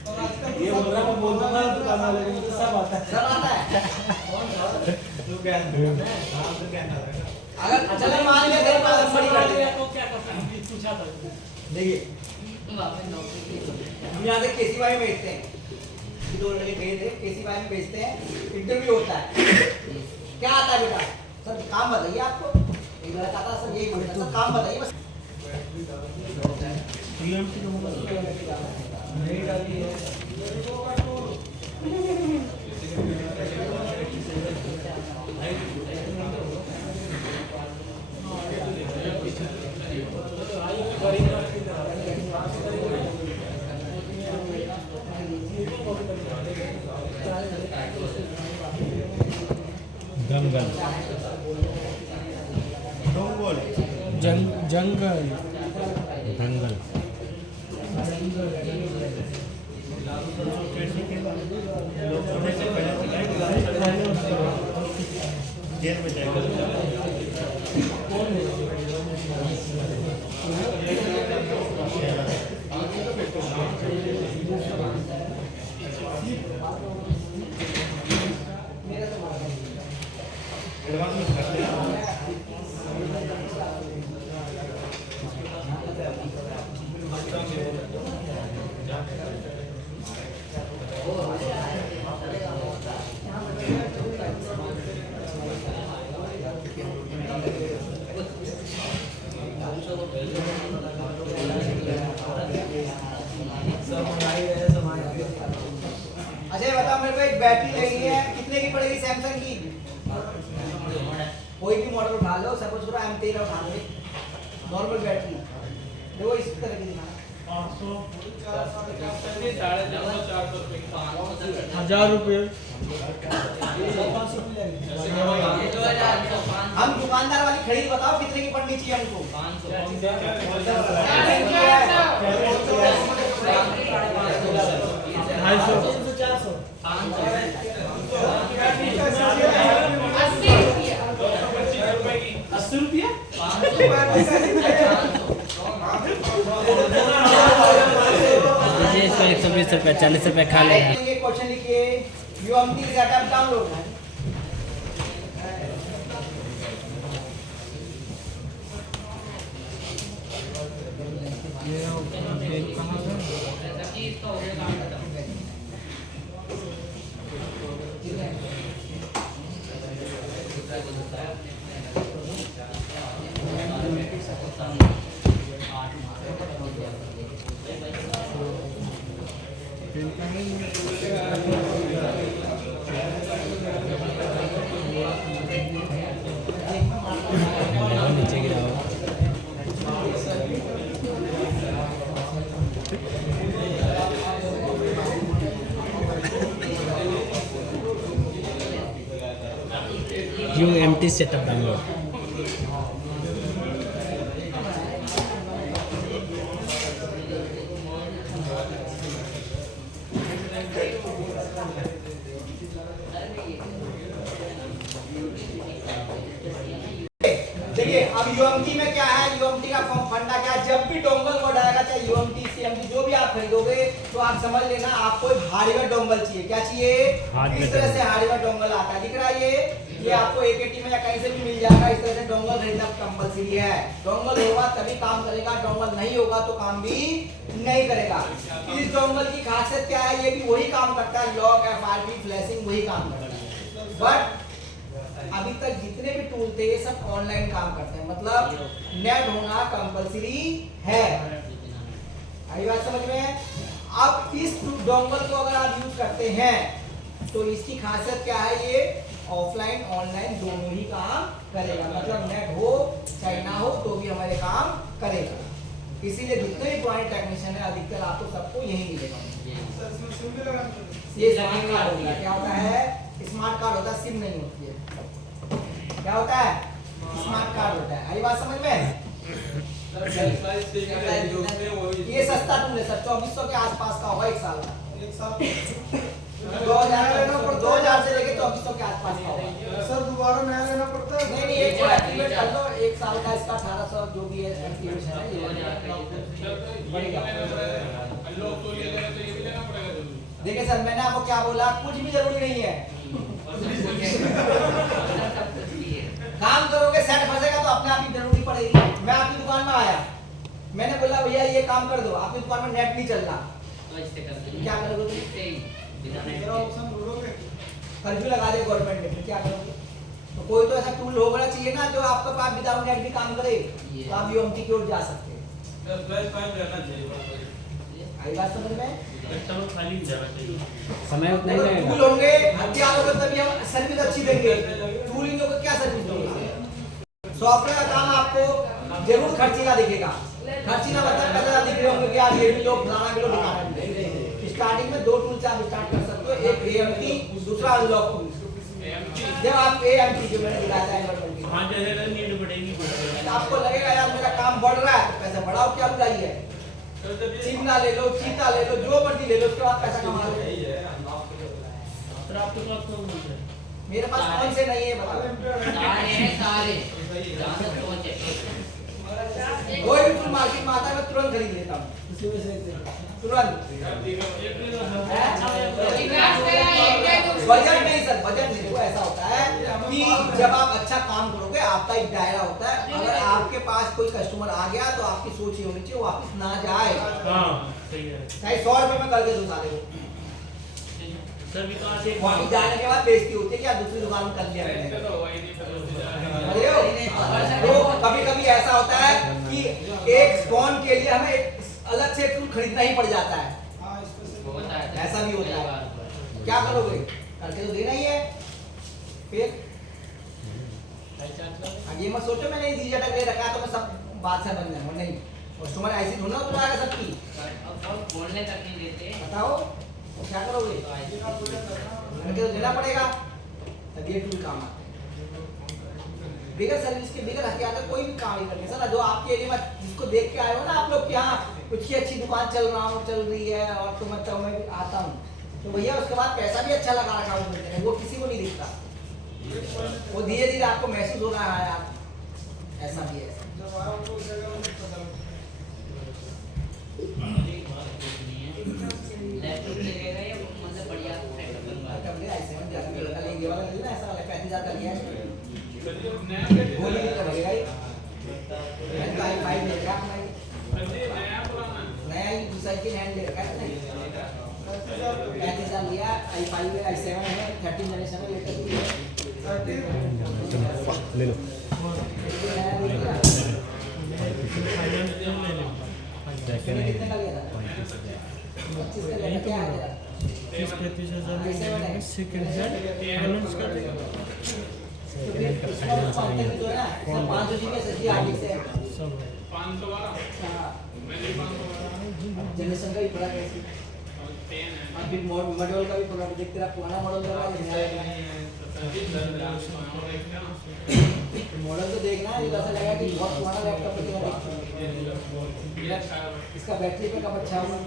और आजकल ये बोल रहा मैं बोल दूंगा दुकान वाले को, मुझे सब आता है। सब आता है। तू क्या हाँ तू क्या अगर चलो मान लिया तेरे पास हम बड़ी कर देंगे, तो क्या कर सकते हैं, पूछा था। देखिए वापस नौकरी के लिए। हम यहाँ से केसीवाई में बेचते हैं, 2 लड़के गए थे केसीवाई में बेचते हैं, इंटरव्यू होता है, क्या आता है बेटा, सर काम बताइए आपको, एक लड़का था सर यही बोलता सर काम बताइए बस, नहीं डाली है। दंगल, जंगल दंगल, जेल में जाएगा एडवांस में करते हैं अजय बता मेरे को एक बैटरी लेनी है, कितने की पड़ेगी सैमसंग की? कोई भी मॉडल उठा लो, सपोज करो M13 उठा लो, नॉर्मल बैटरी देखो इस तरह की दिखाना। 1000 रुपये हम दुकानदार वाली खरीद बताओ कितने की पड़नी चाहिए हमको? 80 रुपये दीजिए इसको 120 रुपये, 40 रुपये खा ले। क्वेश्चन लिखिए, UMT सेटअप डाउनलोड। नीचे गिराओ। UMT setup download. देखिए अब UMT में क्या है, UMT का फंडा क्या है, जब भी डोंगल मोड आएगा चाहे UMT CMT जो भी आप खरीदोगे तो आप समझ लेना आपको हार्डवेयर डोंगल चाहिए। क्या चाहिए? इस तरह से हार्डवेयर डोंगल आता है, दिख रहा है ये आपको AKT में या कहीं से भी मिल जाएगा। इस तरह से डोंगल खरीदना कंपलसरी है। डोंगल होगा तभी काम करेगा, डोंगल नहीं होगा तो काम भी नहीं करेगा। इस डोंगल की खासियत क्या है, ये भी वही काम करता है, लॉक FRP फ्लैशिंग वही काम करता है, बट अभी तक जितने भी टूल थे ये सब ऑनलाइन काम करते हैं, मतलब नेट होना कंपलसरी है। आई बात समझ में? अब इस डोंगल को अगर आप यूज करते हैं तो इसकी खासियत क्या है, ये ऑफलाइन ऑनलाइन दोनों ही काम करेगा, मतलब नेट हो चाहे ना हो तो भी हमारे काम करेगा। इसीलिए जितने भी पुराने टेक्नीशियन है अधिकतर आपको सबको यही मिलेगा। ये स्मार्ट कार्ड होता है, क्या होता है? स्मार्ट कार्ड होता है, सिम नहीं होती है। क्या होता है? स्मार्ट कार्ड होता है। आई बात समझ में? ये सस्ता टूल है सर, 2400 के आसपास का होगा एक साल का। 2000 से लेके 2400 के आसपास का होगा सर। दोबारा नया लेना पड़ता है? नहीं एक बार एक्टिवेट कर लो, एक साल का इसका 1800 जो भी है एक्टिवेशन है बढ़ेगा। देखिए सर मैंने आपको क्या बोला, कुछ भी जरूरी नहीं है। काम करोगे सेट फंसेगा तो अपने आप ही जरूरी पड़ेगी। मैं आपकी दुकान में आया, मैंने बोला भैया ये काम कर दो, आपकी दुकान में नेट नहीं चल रहा, क्या करोगे? कर्फ्यू लगा दे गवर्नमेंट ने, फिर क्या करोगे? तो कोई तो ऐसा टूल होना चाहिए ना जो आपके पास विदाउट नेट भी काम करे, तो आप UMT की ओर जा सकते हैं। आई बात समझ में? समय उतना ही लगेगा। टूल होंगे हथियार होंगे तभी हम सर्विस अच्छी देंगे। टूल ही को क्या सर्विस देंगे? सॉफ्टवेयर का काम आपको जरूर खर्चीला दिखेगा। खर्चीला मतलब पैसा दिख रहे होंगे कि आप ये भी लो फलाना किलो दिखा रहे हैं। स्टार्टिंग में 2 टूल से आप स्टार्ट कर सकते हो, एक AMT, दूसरा अनलॉक टूल। जब आप AMT जो मैंने दिखाया था एनवायरमेंट हाँ जैसे नीड बढ़ेगी तो आपको लगेगा यार मेरा काम बढ़ रहा है तो पैसा बढ़ाओ, क्या बुराई है? चिमना ले लो, चीता ले लो, जो मर्जी ले लो, उसके बाद पैसा कमा लो। फिर आपके पास कौन सा है? मेरे पास कौन से नहीं है बताओ? सारे हैं सारे जहाँ तक पहुँचे कोई भी फुल मार्केट में आता है मैं तुरंत खरीद लेता हूँ, तुरंत। बजट नहीं सर, बजट नहीं। देखो ऐसा होता है कि जब आप अच्छा काम करोगे आपका एक दायरा होता है, अगर आपके पास कोई कस्टमर आ गया तो आपकी सोच ये होनी चाहिए वापस ना जाए, हाँ सही है चाहे 100 रुपए में करके दो साले को, सर विकास एक वापस जाने के बाद बेइज्जती होती है कि यार दूसरी दुकान में कर लिया मैंने। तो कभी कभी ऐसा होता है कि एक स्पॉन के लिए हमें एक अलग से टूल खरीदना ही पड़ जाता है, ऐसा भी होता है। क्या करोगे? करके तो देना ही है। फिर ये मत सोचो मैंने इजी अटक ले रखा है तो मैं सब बात से बन जाऊंगा, नहीं। कस्टमर ऐसी थोड़ा ना तो आएगा सबकी। अब बोलने तक नहीं देते बताओ क्या करोगे? करके तो देना पड़ेगा, तब ये टूल काम आता है। बिगर सर्विस के बिगर हथियार का कोई भी काम नहीं करने सर। जो आपके एरिया में जिसको देख के आए हो ना आप लोग, यहाँ कुछ की अच्छी दुकान चल रही है और तो मतलब मैं भी आता हूँ तो भैया उसके बाद पैसा भी अच्छा लगा रखा है, वो किसी को नहीं दिखता। वो धीरे धीरे आपको महसूस हो रहा है यार ऐसा भी है। लैपटॉप लगेगा या मतलब बढ़िया सेटअप बनवा कब ले ऐसे में जाकर लड़का ले ये वाला ले ना, ऐसा वाला 35,000 का लिया है नया वो नहीं लगेगा ये मैंने तो i5 ले रखा है नया पुराना नया ही दूसरा की हैंड ले रखा है 35,000 लिया, i5 है, i7 है, 13 जनरेशन है, लेटेस्ट ले लो। सेकंड कितने का लिया था? 25 का लिया था, क्या है तेरा? 30-35,000 में सेकंड हैंड फाइनेंस कर देगा तो फिर उसका कॉन्टेक्ट जो है ना 500 GB SSD हार्ड डिस्क है सब 512 हाँ, मैंने 512 जनरेशन का भी थोड़ा कैसे 10 है और फिर मॉडल का भी थोड़ा देख तेरा पुराना मॉडल लग रहा है मॉडल तो देखना है, ऐसा लगा कि बहुत पुराना लैपटॉप है तेरा। इसका बैटरी बैकअप अच्छा होगा।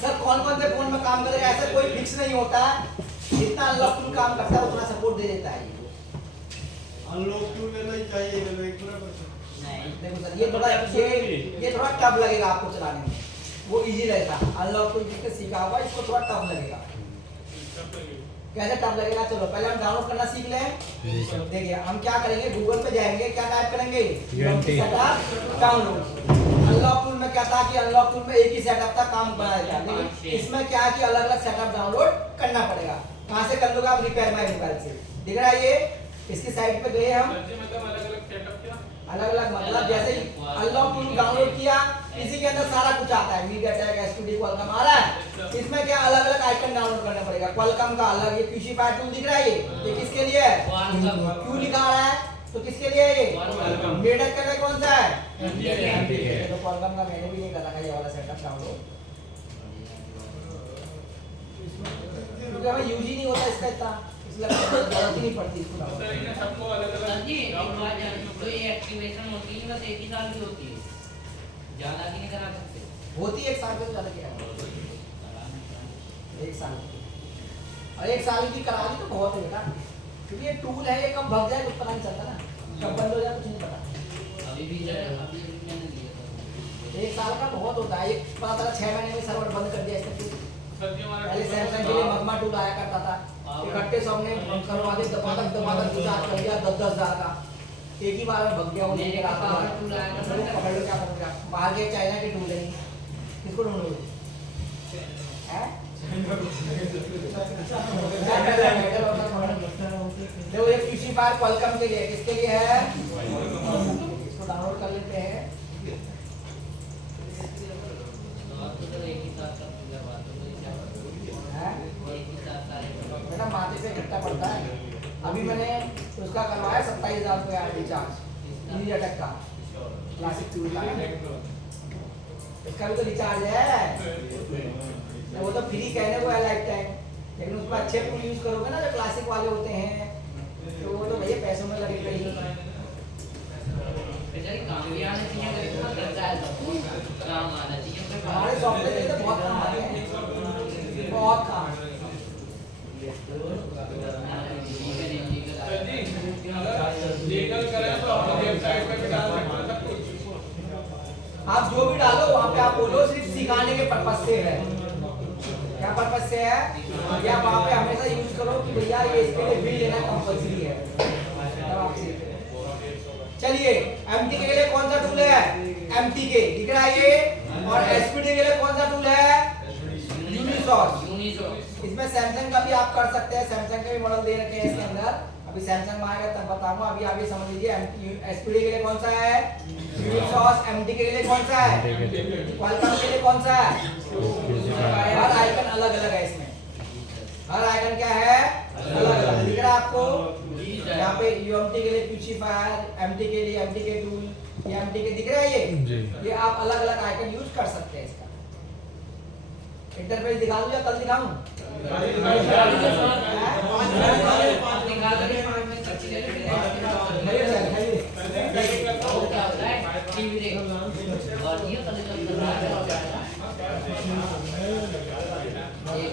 सर कौन कौन से फोन में काम करेगा ऐसा कोई फिक्स नहीं होता है, जितना अनलॉक टूल काम करता है उतना सपोर्ट दे देता है। अनलॉक टूल लेना ही चाहिए देखो सर ये थोड़ा टफ लगेगा आपको चलाने में, वो इजी रहेगा। अनलॉक टूल जिसने सीखा होगा इसको थोड़ा टफ लगेगा। कैसे टफ लगेगा? चलो पहले हम डाउनलोड करना सीख लें। देखिए हम क्या करेंगे, गूगल पे जाएंगे, क्या टाइप करेंगे? डाउनलोड। अनलॉक टूल में क्या था कि अनलॉक टूल में एक ही सेटअप था, काम बनाया था, लेकिन इसमें क्या है कि अलग अलग सेटअप डाउनलोड करना पड़ेगा। कहाँ से कर लोगे आप? रिपेयर माय मोबाइल से। दिख रहा है ये, इसकी साइट पे गए हम, मतलब अलग-अलग सेटअप क्या अलग अलग मतलब जैसे अनलॉक टूल डाउनलोड किया, इसी के अंदर सारा कुछ आता है, मीडियाटेक, एसटीडी, क्वालकॉम आ रहा है। इसमें क्या अलग अलग आइकन डाउनलोड करना पड़ेगा। क्वालकॉम का अलग, ये QC पैड टूल दिख रहा है, ये किसके लिए है? क्यों लिखा रहा है तो किसके लिए है ये? मीडियाटेक का कौन सा है? तो क्वालकॉम का मैंने भी नहीं करा था ये वाला सेटअप डाउनलोड, क्योंकि हमें यूज ही नहीं होता इसका इतना, इसलिए जरूरत ही नहीं पड़ती इसको डाउनलोड सर इन्हें सबको अलग-अलग सर जी एक बात जान लो, ये एक्टिवेशन होती है बस 1 ही साल की होती है, ज्यादा की नहीं करा सकते। होती है 1 साल से ज्यादा क्या है? 1 साल और 1 साल की करा ली तो बहुत है बेटा, क्योंकि ये टूल है, ये कब भग जाए कुछ पता नहीं चलता ना, कब बंद हो जाए कुछ नहीं पता। अभी भी मैंने लिया था 1 साल का बहुत होता है, ये पता चला 6 महीने में सर्वर बंद कर दिया इसका। सर जी हमारा पहले सैमसंग के लिए मगमा टूल आया करता था, इकट्ठे सबने करवा के दबादक रिचार्ज कर दिया 10,000 का, एक ही बार में भग गया वो लेके रात में टूल आया करता था। पकड़ लो क्या करोगे आप? बाहर के चाइना के टूल है, किसको ढूंढोगे? हैं? देखो ये QC फायर क्वालकॉम के लिए, किसके लिए है? इसको डाउनलोड कर लेते हैं। एक ही साथ का पूरा बात हो गई क्या? हैं? एक ही साथ सारे बेटा माथे पे इकट्ठा पड़ता है। अभी मैंने उसका करवाया 27,000 रुपये रिचार्ज मीडियाटेक का, क्लासिक टूल का। इसका भी तो रिचार्ज है, वो तो फ्री कहने को है लाइफ टाइम, लेकिन उसमें अच्छे टूल यूज करोगे ना जो क्लासिक वाले होते हैं, तो वो तो भैया पैसों में लगेगा ही। बेचारी काम भी आना चाहिए, अगर इतना खर्चा है तो काम आना चाहिए। हमारे सॉफ्टवेयर में तो बहुत काम आते हैं, बहुत काम। सर जी अगर लीगल करें तो अपनी वेबसाइट पे भी डाल सकते हैं सब कुछ। आप जो भी डालो वहाँ पे आप बोलो सिर्फ सिखाने के पर्पज से है। क्या पर्पज से है, या वहाँ पे हमेशा यूज करो कि भैया ये इसके लिए बिल लेना कंपलसरी है, तब आप सीख रहे हो। चलिए एमटी के लिए कौन सा टूल है, एमटी के दिख रहा है ये, और एसपीडी के लिए कौन सा टूल है, यूनिसॉस। इसमें सैमसंग का भी आप कर सकते हैं, सैमसंग के भी मॉडल दे रखे हैं इसके अंदर, अभी सैमसंग में आएगा तब बताऊंगा, अभी आगे समझ लीजिए। एसपीडी के लिए कौन सा है, यूनिसॉस। एमटी के लिए कौन सा है, क्वालकॉम के लिए कौन सा है। हर आइकन अलग अलग है इसमें, हर आइकन क्या है, अलग अलग दिख रहा है आपको। यहाँ पे यूएमटी के लिए क्यूसीफायर, एमटी के लिए एमटी के टूल, ये एमटी के दिख रहा है ये आप अलग अलग आइकन यूज कर सकते हैं। इसका इंटरफेस दिखा दूं या कल दिखाऊं? और ये